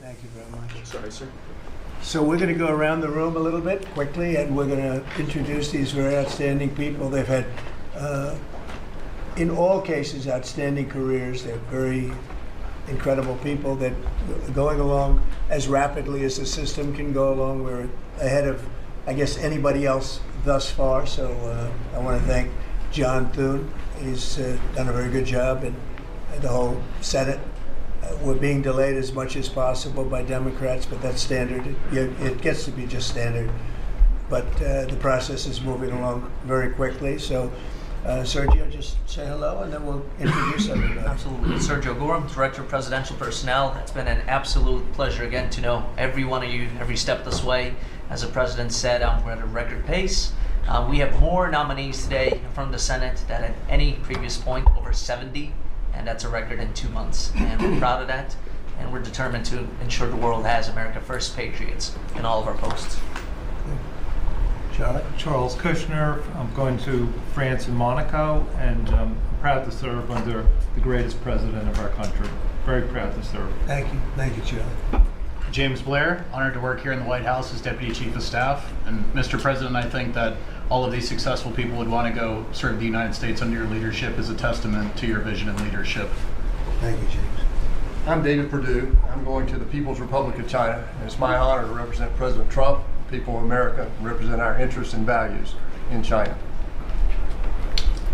Thank you very much. Sorry, sir. So we're going to go around the room a little bit quickly, and we're going to introduce these very outstanding people. They've had, in all cases, outstanding careers. They're very incredible people that are going along as rapidly as the system can go along. We're ahead of, I guess, anybody else thus far. So I want to thank John Thune. He's done a very good job, and the whole Senate. We're being delayed as much as possible by Democrats, but that's standard. It gets to be just standard. But the process is moving along very quickly. So Sergio, just say hello, and then we'll introduce everybody. Absolutely. Sergio Gorham, Director of Presidential Personnel. It's been an absolute pleasure again to know every one of you every step this way. As the President said, we're at a record pace. We have more nominees today from the Senate than at any previous point, over 70, and that's a record in 2 months. And we're proud of that, and we're determined to ensure the world has America First patriots in all of our posts. Charlie? Charles Kushner. I'm going to France and Monaco, and I'm proud to serve under the greatest president of our country. very proud to serve. Thank you, Charlie. James Blair, honored to work here in the White House as Deputy Chief of Staff. And Mr. President, I think that all of these successful people would want to go serve the United States under your leadership as a testament to your vision and leadership. Thank you, James. I'm David Perdue. I'm going to the People's Republic of China. And it's my honor to represent President Trump, the people of America, and represent our interests and values in China.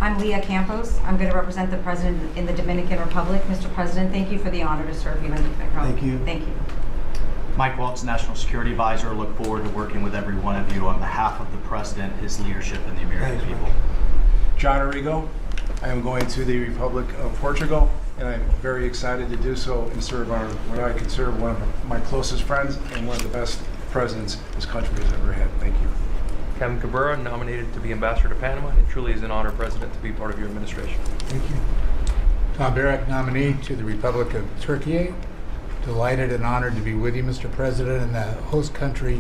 I'm Leah Campos. I'm going to represent the President in the Dominican Republic. Mr. President, thank you for the honor to serve you in the Thank you. Thank you. Mike Waltz, National Security Advisor. Look forward to working with every one of you on behalf of the President, his leadership, and the American Thanks, people. John Arrigo. I am going to the Republic of Portugal, and I'm very excited to do so and serve what I consider one of my closest friends and one of the best presidents this country has ever had. Thank you. Kevin Cabrera, nominated to be Ambassador to Panama. It truly is an honor, President, to be part of your administration. Thank you. Tom Barrack, nominee to the Republic of Turkey. Delighted and honored to be with you, Mr. President, in the host country,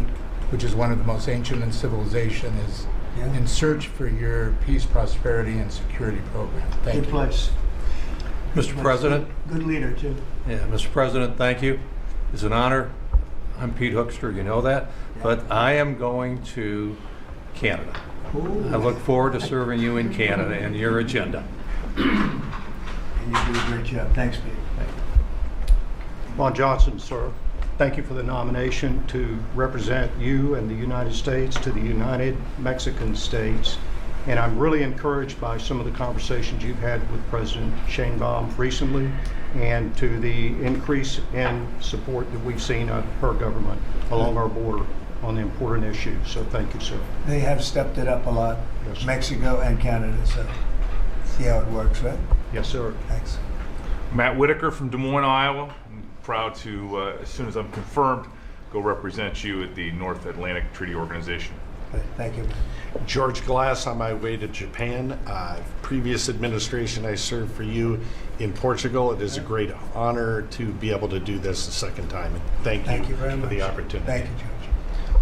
which is one of the most ancient in civilization, is in search for your peace, prosperity, and security program. Thank you. Good place. Mr. President. Good leader, too. Yeah, Mr. President, thank you. It's an honor. I'm Pete Hoekstra, you know that. But I am going to Canada. Ooh. I look forward to serving you in Canada and your agenda. And you do a great job. Thanks, Pete. Ron Johnson, sir. Thank you for the nomination to represent you and the United States to the United Mexican States. And I'm really encouraged by some of the conversations you've had with President Sheinbaum recently and to the increase in support that we've seen of her government along our border on the important issues. So thank you, sir. They have stepped it up a lot, Yes. Mexico and Canada, so see how it works, right? Yes, sir. Thanks. Matt Whitaker from Des Moines, Iowa. I'm proud to, as soon as I'm confirmed, go represent you at the North Atlantic Treaty Organization. Thank you. George Glass, on my way to Japan. Previous administration, I served for you in Portugal. It is a great honor to be able to do this a second time. Thank you very for much. the opportunity. Thank you, George.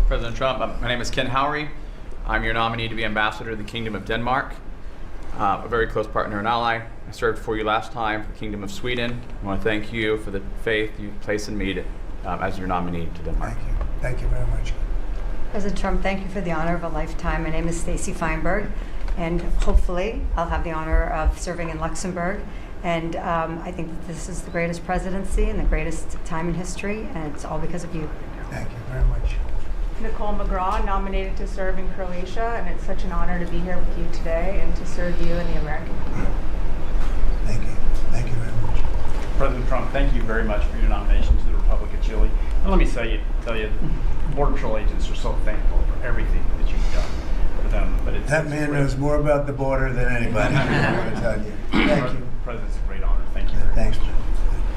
President Trump, my name is Ken Howry. I'm your nominee to be Ambassador to the Kingdom of Denmark, a very close partner and ally. I served for you last time for the Kingdom of Sweden. I want to thank you for the faith you place in me as your nominee to Denmark. Thank you. Thank you very much. President Trump, thank you for the honor of a lifetime. My name is Stacy Feinberg, and hopefully I'll have the honor of serving in Luxembourg. And I think that this is the greatest presidency and the greatest time in history, and it's all because of you. Thank you very much. Nicole McGraw, nominated to serve in Croatia, and it's such an honor to be here with you today and to serve you and the American people. Thank you. Thank you very much. President Trump, thank you very much for your nomination to the Republic of Chile. And let me tell you, Border Patrol agents are so thankful for everything that you've done for them. But That man knows more about the border than anybody. I'm going to tell you. Thank you. President's a great honor. Thank you very Thanks, man.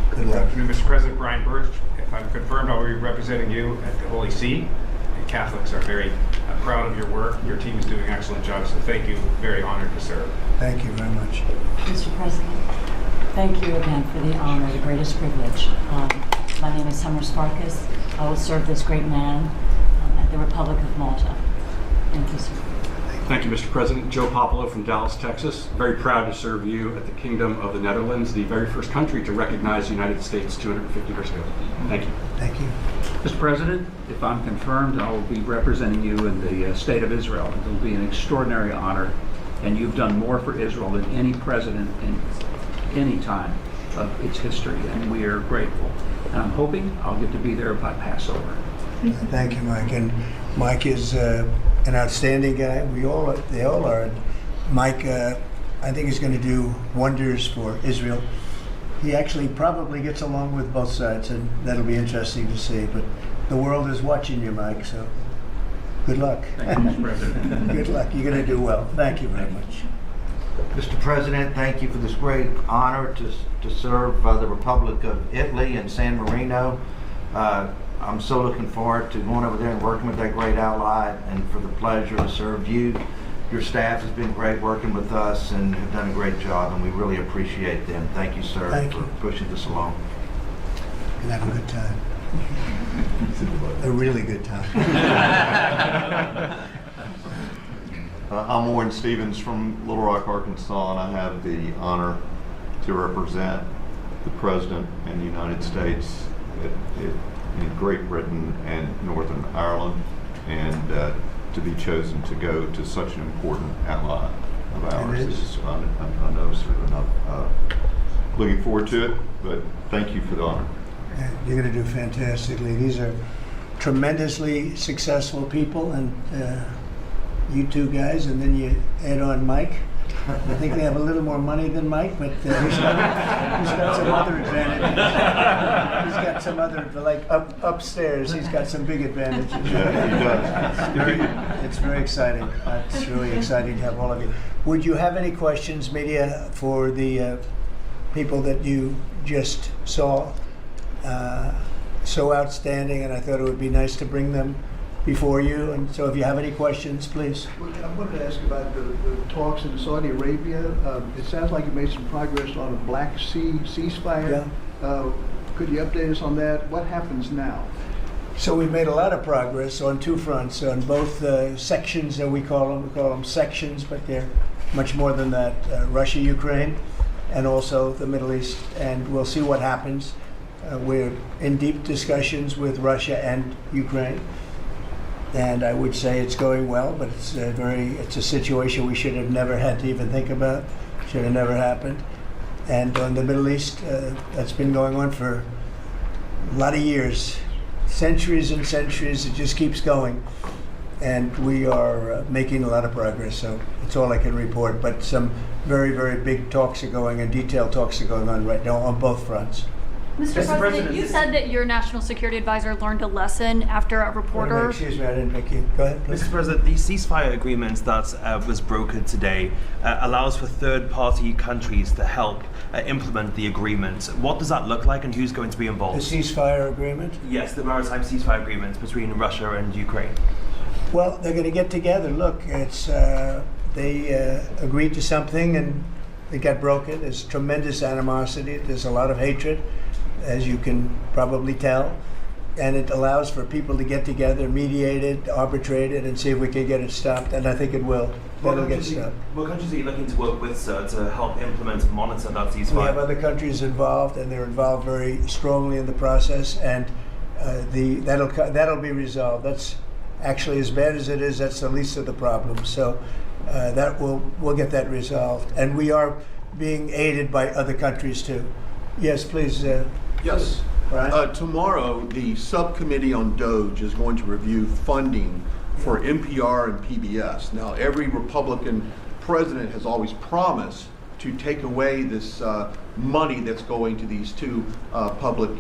Good luck. Mr. President, Brian Birch, if I'm confirmed, I'll be representing you at the Holy See. And Catholics are very proud of your work. Your team is doing an excellent job, so thank you. Very honored to serve. Thank you very much. Mr. President, thank you again for the honor, the greatest privilege. My name is Summer Sparkus. I will serve this great man at the Republic of Malta. Thank you, sir. Thank you, Mr. President. Joe Popolo from Dallas, Texas. Very proud to serve you at the Kingdom of the Netherlands, the very first country to recognize the United States 250 years ago. Thank you. Thank you. Mr. President, if I'm confirmed, I will be representing you in the state of Israel. It will be an extraordinary honor, and you've done more for Israel than any president in any time of its history, and we are grateful. And I'm hoping I'll get to be there by Passover. Thank you, Mike. And Mike is an outstanding guy. They all are. Mike, I think is going to do wonders for Israel. He actually probably gets along with both sides, and that'll be interesting to see. But the world is watching you, Mike, so good luck. Thank you, Mr. President. Good luck. You're going to do well. Thank you very much. Mr. President, thank you for this great honor to serve the Republic of Italy and San Marino. I'm so looking forward to going over there and working with that great ally, and for the pleasure to serve you. Your staff has been great working with us and have done a great job, and we really appreciate them. Thank you, sir, for pushing this along. And have a good time. A really good time. I'm Warren Stevens from Little Rock, Arkansas, and I have the honor to represent the President and the United States in Great Britain and Northern Ireland, and to be chosen to go to such an important ally of ours. Is, I know, sort of enough. Looking forward to it, but thank you for the honor. You're going to do fantastically. These are tremendously successful people, and you two guys, and then you add on Mike. I think they have a little more money than Mike, but he's got some other advantages. He's got some other, like upstairs, he's got some big advantages. Yeah, he does. It's very exciting. It's really exciting to have all of you. Would you have any questions, media, for the people that you just saw? So outstanding, and I thought it would be nice to bring them before you. And so if you have any questions, please. I wanted to ask about the talks in Saudi Arabia. It sounds like you made some progress on a Black Sea ceasefire. Yeah. Could you update us on that? What happens now? So we've made a lot of progress on two fronts, on both sections that we call them sections, but they're much more than that. Russia, Ukraine, and also the Middle East, and we'll see what happens. We're in deep discussions with Russia and Ukraine, and I would say it's going well, but it's a situation we should have never had to even think about, should have never happened. And on the Middle East, that's been going on for a lot of years, centuries and centuries. It just keeps going, and we are making a lot of progress. So that's all I can report. But some very, very big talks are going, and detailed talks are going on right now on both fronts. Mr. President, you said that your national security advisor learned a lesson after a reporter. Excuse me, I didn't make you. Go ahead, please. Mr. President, the ceasefire agreement that was brokered today allows for third-party countries to help implement the agreement. What does that look like, and who's going to be involved? The ceasefire agreement? Yes, the maritime ceasefire agreement between Russia and Ukraine. Well, they're going to get together. Look, it's they agreed to something and it got broken. There's tremendous animosity. There's a lot of hatred, as you can probably tell, and it allows for people to get together, mediate it, arbitrate it, and see if we can get it stopped, and I think it will. That'll get stopped. What countries are you looking to work with, sir, to help implement and monitor that ceasefire? We have other countries involved, and they're involved very strongly in the process, and that'll be resolved. That's actually, as bad as it is, that's the least of the problems. So that we'll get that resolved, and we are being aided by other countries too. Yes, please. Yes. Brian? Tomorrow, the subcommittee on DOGE is going to review funding for NPR and PBS. Now, every Republican president has always promised to take away this money that's going to these two public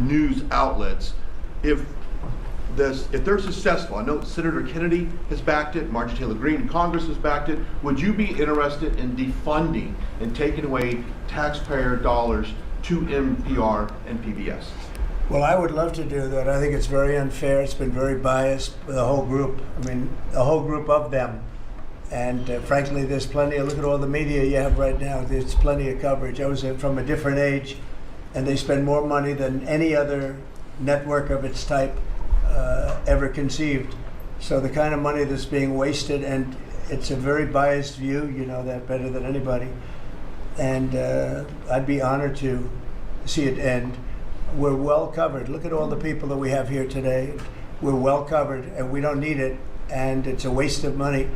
news outlets. If they're successful, I know Senator Kennedy has backed it, Marjorie Taylor Greene in Congress has backed it. Would you be interested in defunding and taking away taxpayer dollars to NPR and PBS? Well, I would love to do that. I think it's very unfair. It's been very biased for the whole group. I mean, a whole group of them. And frankly, there's plenty of, look at all the media you have right now. There's plenty of coverage. I was from a different age, and they spend more money than any other network of its type ever conceived. So the kind of money that's being wasted, and it's a very biased view, you know that better than anybody. And I'd be honored to see it end. We're well covered. Look at all the people that we have here today. We're well covered, and we don't need it, and it's a waste of money.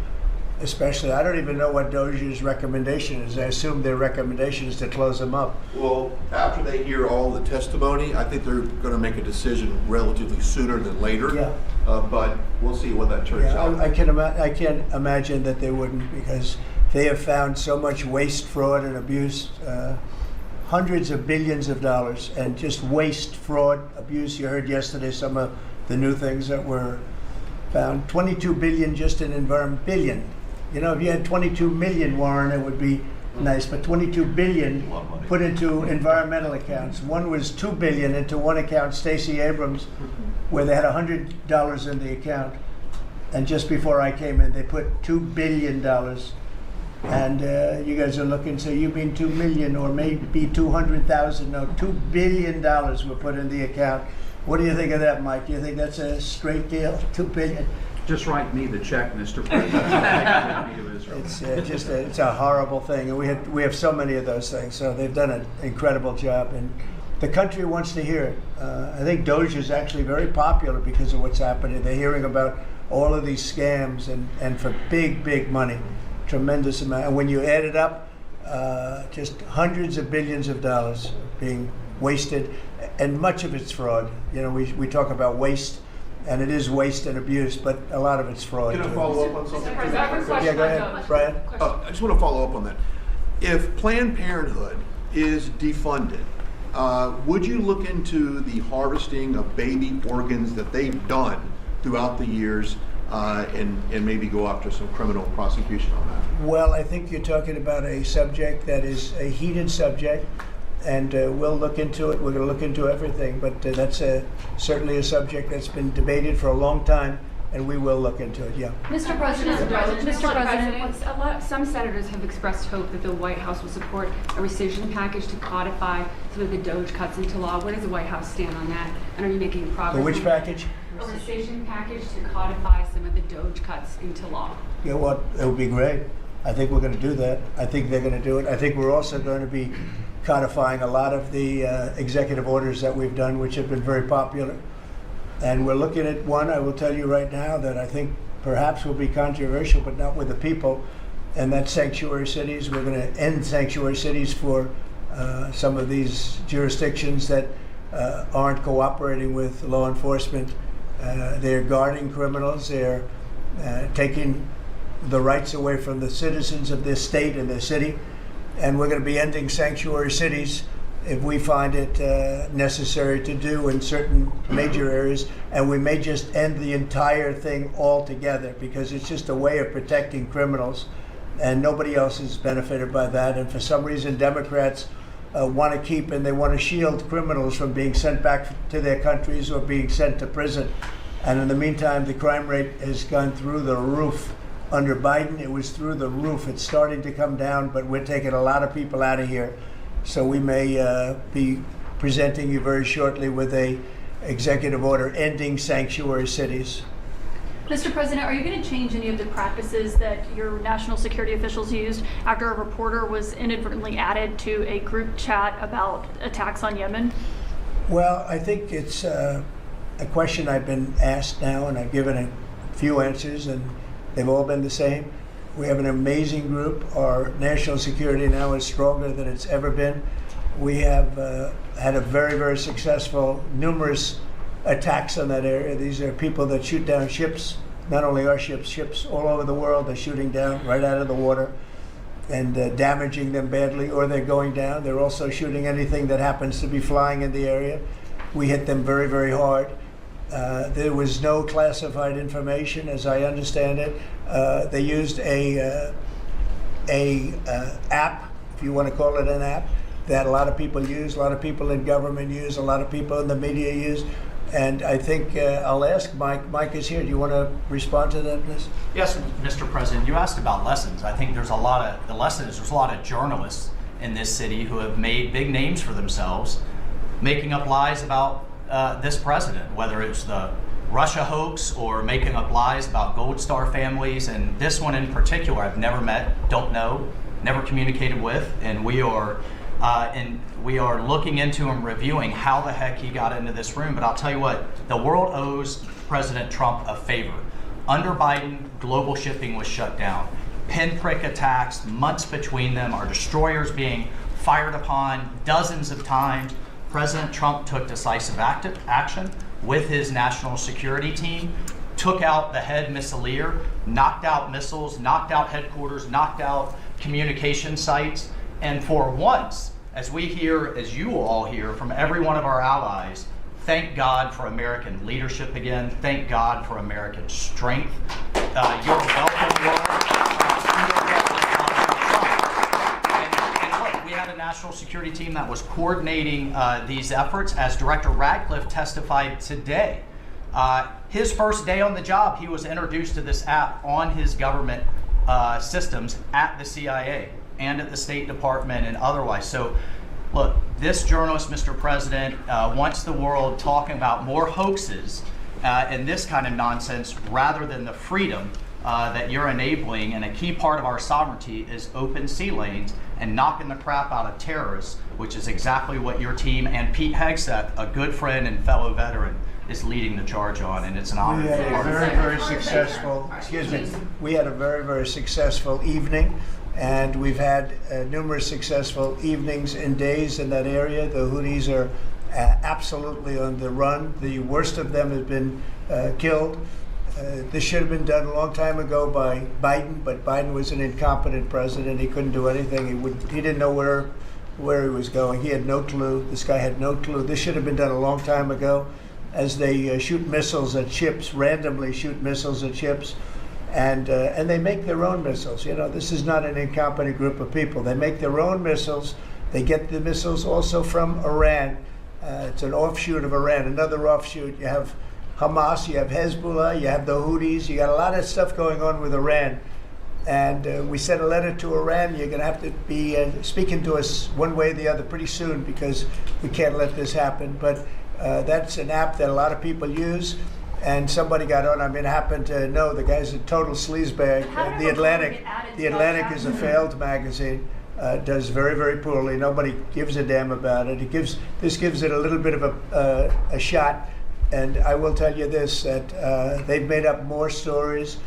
Especially, I don't even know what DOJ's recommendation is. I assume their recommendation is to close them up. Well, after they hear all the testimony, I think they're going to make a decision relatively sooner than later. Yeah. But we'll see what that turns out. I can't imagine that they wouldn't, because they have found so much waste, fraud, and abuse, hundreds of billions of dollars, and just waste, fraud, abuse. You heard yesterday some of the new things that were found. 22 billion just in environment, billion. You know, if you had 22 million, Warren, it would be nice, but 22 billion put into environmental accounts. One was 2 billion into one account, Stacey Abrams, where they had $100 in the account. And just before I came in, they put $2 billion. And you guys are looking, so you mean 2 million or maybe 200,000? No, $2 billion were put in the account. What do you think of that, Mike? Do you think that's a straight deal? 2 billion? Just write me the check, Mr. President. Take me to Israel. It's a horrible thing, and we have so many of those things. So they've done an incredible job, and the country wants to hear it. I think Doge is actually very popular because of what's happening. They're hearing about all of these scams and for big money, tremendous amount. And when you add it up, just hundreds of billions of dollars being wasted, and much of it's fraud. You know, we talk about waste, and it is waste and abuse, but a lot of it's fraud. Can I too. follow up on something? Yeah, go ahead, Brian. I just want to follow up on that. If Planned Parenthood is defunded, would you look into the harvesting of baby organs that they've done throughout the years and maybe go after some criminal prosecution on that? Well, I think you're talking about a subject that is a heated subject, and we'll look into it. We're going to look into everything, but that's certainly a subject that's been debated for a long time, and we will look into it, yeah. Mr. President, some senators have expressed hope that the White House will support a rescission package to codify some of the Doge cuts into law. Where does the White House stand on that? And are you making progress? The which package? A rescission package to codify some of the Doge cuts into law. You know what? It would be great. I think we're going to do that. I think they're going to do it. I think we're also going to be codifying a lot of the executive orders that we've done, which have been very popular. And we're looking at one, I will tell you right now, that I think perhaps will be controversial, but not with the people, and that's sanctuary cities. We're going to end sanctuary cities for some of these jurisdictions that aren't cooperating with law enforcement. They're guarding criminals. They're taking the rights away from the citizens of this state and their city. And we're going to be ending sanctuary cities if we find it necessary to do in certain major areas. And we may just end the entire thing altogether because it's just a way of protecting criminals. And nobody else is benefited by that. And for some reason, Democrats want to keep and they want to shield criminals from being sent back to their countries or being sent to prison. And in the meantime, the crime rate has gone through the roof. Under Biden, it was through the roof. It's starting to come down, but we're taking a lot of people out of here. So we may be presenting you very shortly with a executive order ending sanctuary cities. Mr. President, are you going to change any of the practices that your national security officials used after a reporter was inadvertently added to a group chat about attacks on Yemen? Well, I think it's a question I've been asked now, and I've given a few answers, and they've all been the same. We have an amazing group. Our national security now is stronger than it's ever been. We have had a very successful, numerous attacks on that area. These are people that shoot down ships, not only our ships, ships all over the world. They're shooting down right out of the water and damaging them badly, or they're going down. They're also shooting anything that happens to be flying in the area. We hit them very hard. There was no classified information, as I understand it. They used a app, if you want to call it an app, that a lot of people use, a lot of people in government use, a lot of people in the media use. And I think I'll ask Mike. Mike is here. Do you want to respond to that, please? Yes, Mr. President. You asked about lessons. I think there's a lot of journalists in this city who have made big names for themselves, making up lies about this president, whether it's the Russia hoax or making up lies about Gold Star families. And this one in particular, I've never met, don't know, never communicated with, and we are looking into and reviewing how the heck he got into this room. But I'll tell you what, the world owes President Trump a favor. Under Biden, global shipping was shut down. Pinprick attacks, months between them, our destroyers being fired upon dozens of times. President Trump took decisive action with his national security team, took out the head missileer, knocked out missiles, knocked out headquarters, knocked out communication sites. And for once, as we hear, as you will all hear from every one of our allies, thank God for American leadership again. Thank God for American strength. You're welcome, world. And look, we had a national security team that was coordinating these efforts. As Director Radcliffe testified today, his first day on the job, he was introduced to this app on his government systems at the CIA and at the State Department and otherwise. So look, this journalist, Mr. President, wants the world talking about more hoaxes and this kind of nonsense rather than the freedom that you're enabling. And a key part of our sovereignty is open sea lanes and knocking the crap out of terrorists, which is exactly what your team and Pete Hegseth, a good friend and fellow veteran, is leading the charge on, and it's an honor. We had a very, very successful, we had a very, very successful evening, and we've had numerous successful evenings and days in that area. The Houthis are absolutely on the run. The worst of them has been killed. This should have been done a long time ago by Biden, but Biden was an incompetent president. He couldn't do anything. He didn't know where he was going. He had no clue. This guy had no clue. This should have been done a long time ago. As they shoot missiles at ships, randomly shoot missiles at ships, and they make their own missiles. You know, this is not an incompetent group of people. They make their own missiles. They get the missiles also from Iran. It's an offshoot of Iran, another offshoot. You have Hamas, you have Hezbollah, you have the Houthis. You got a lot of stuff going on with Iran. And we sent a letter to Iran. You're going to have to be speaking to us one way or the other pretty soon, because we can't let this happen. But that's an app that a lot of people use. And somebody got on. I mean, I happen to know the guy's a total sleazebag. The Atlantic is a failed magazine. Does very, very poorly. Nobody gives a damn about it. This gives it a little bit of a shot. And I will tell you this, that they've made up more stories,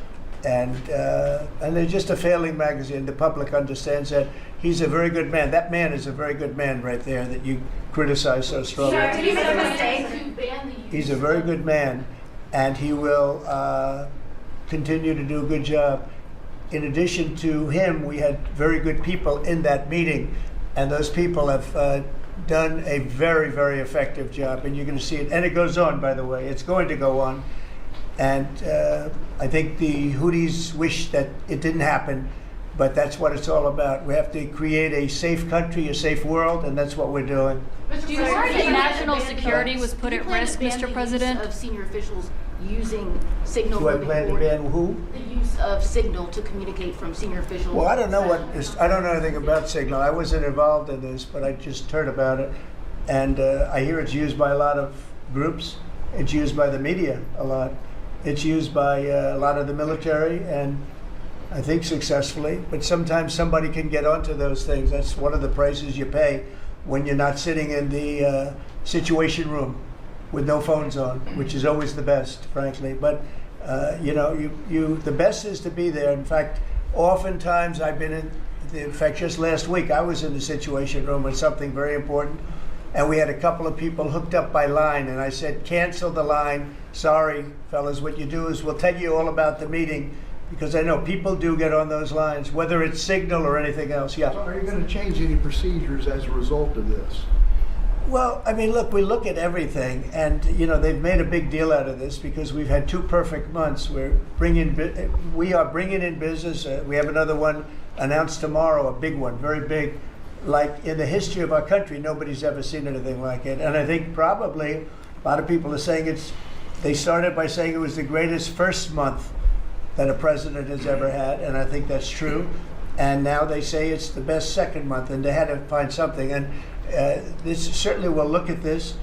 and they're just a failing magazine. The public understands that. He's a very good man. That man is a very good man right there that you criticize so strongly. Did he make a mistake to ban the use? He's a very good man, and he will continue to do a good job. In addition to him, we had very good people in that meeting, and those people have done a very, very effective job, and you're going to see it. And it goes on, by the way. It's going to go on. And I think the Houthis wish that it didn't happen, but that's what it's all about. We have to create a safe country, a safe world, and that's what we're doing. Do you think national security was put at risk, Mr. President? Of senior officials using signal. Do I plan to ban who? The use of signal to communicate from senior officials. Well, I don't know I don't know anything about Signal. I wasn't involved in this, but I just heard about it. And I hear it's used by a lot of groups. It's used by the media a lot. It's used by a lot of the military, and I think successfully. But sometimes somebody can get onto those things. That's one of the prices you pay when you're not sitting in the Situation Room with no phones on, which is always the best, frankly. But the best is to be there. In fact, oftentimes I've been in fact, just last week I was in the Situation Room with something very important, and we had a couple of people hooked up by line, and I said, cancel the line. Sorry, fellas, what you do is we'll tell you all about the meeting, because I know people do get on those lines, whether it's Signal or anything else. Yeah. So are you going to change any procedures as a result of this? Well, I mean, look, we look at everything, and they've made a big deal out of this because we've had 2 perfect months. We are bringing in business. We have another one announced tomorrow, a big one, very big. Like in the history of our country, nobody's ever seen anything like it. And I think probably a lot of people are saying they started by saying it was the greatest first month that a president has ever had, and I think that's true. And now they say it's the best second month, and they had to find something. And this certainly will look at this,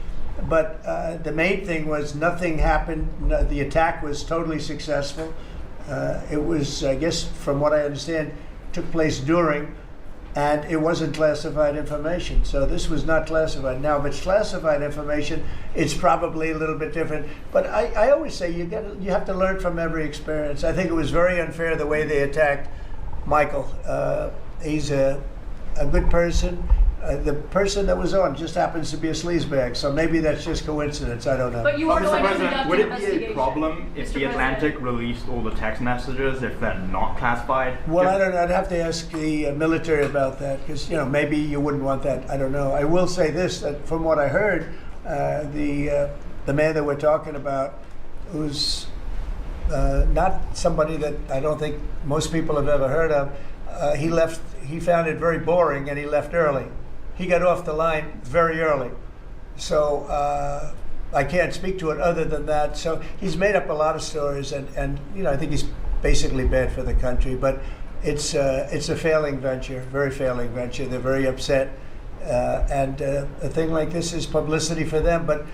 but the main thing was nothing happened. The attack was totally successful. It was, I guess, from what I understand, took place during, and it wasn't classified information. So this was not classified. Now, if it's classified information, it's probably a little bit different. But I always say you have to learn from every experience. I think it was very unfair the way they attacked Michael. He's a good person. The person that was on just happens to be a sleazebag, so maybe that's just coincidence. I don't know. But you are going to conduct would an it be investigation. a problem if the Atlantic released all the text messages if they're not classified? Well, I don't know. I'd have to ask the military about that, because maybe you wouldn't want that. I don't know. I will say this: that from what I heard, the man that we're talking about, who's not somebody that I don't think most people have ever heard of, he left. He found it very boring, and he left early. He got off the line very early. So I can't speak to it other than that. So he's made up a lot of stories, and I think he's basically bad for the country. But it's a failing venture, very failing venture. They're very upset, and a thing like this is publicity for them. But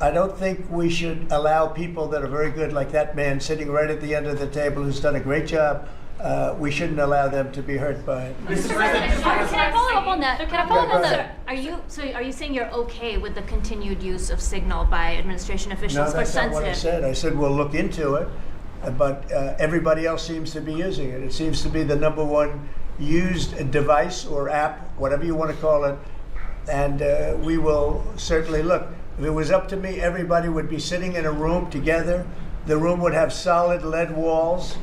I don't think we should allow people that are very good, like that man sitting right at the end of the table who's done a great job. We shouldn't allow them to be hurt by it. Mr. President, can I follow up on that? Can I follow up on that? Are you saying you're okay with the continued use of Signal by administration officials No, for that's not what I sensitive? said. I said we'll look into it, but everybody else seems to be using it. It seems to be the number one used device or app, whatever you want to call it, and we will certainly look. If it was up to me, everybody would be sitting in a room together. The room would have solid lead walls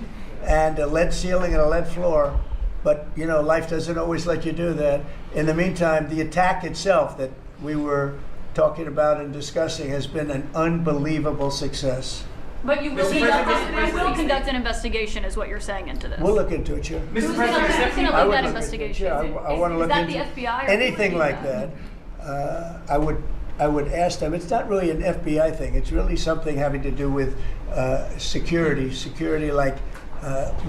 and a lead ceiling and a lead floor. But, you know, life doesn't always let you do that. In the meantime, the attack itself that we were talking about and discussing has been an unbelievable success. But you will conduct an investigation, is what you're saying into this. We'll look into it, Chair. Who's going to lead that look into it, investigation? Chair. I want to Is look that into the FBI? Or anything who would like do that. I would ask them. It's not really an FBI thing. It's really something having to do with security. Security, like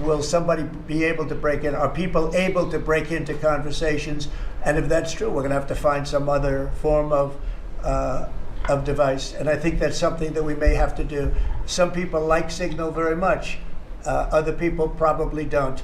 will somebody be able to break in? Are people able to break into conversations? And if that's true, we're going to have to find some other form of device. And I think that's something that we may have to do. Some people like Signal very much. Other people probably don't.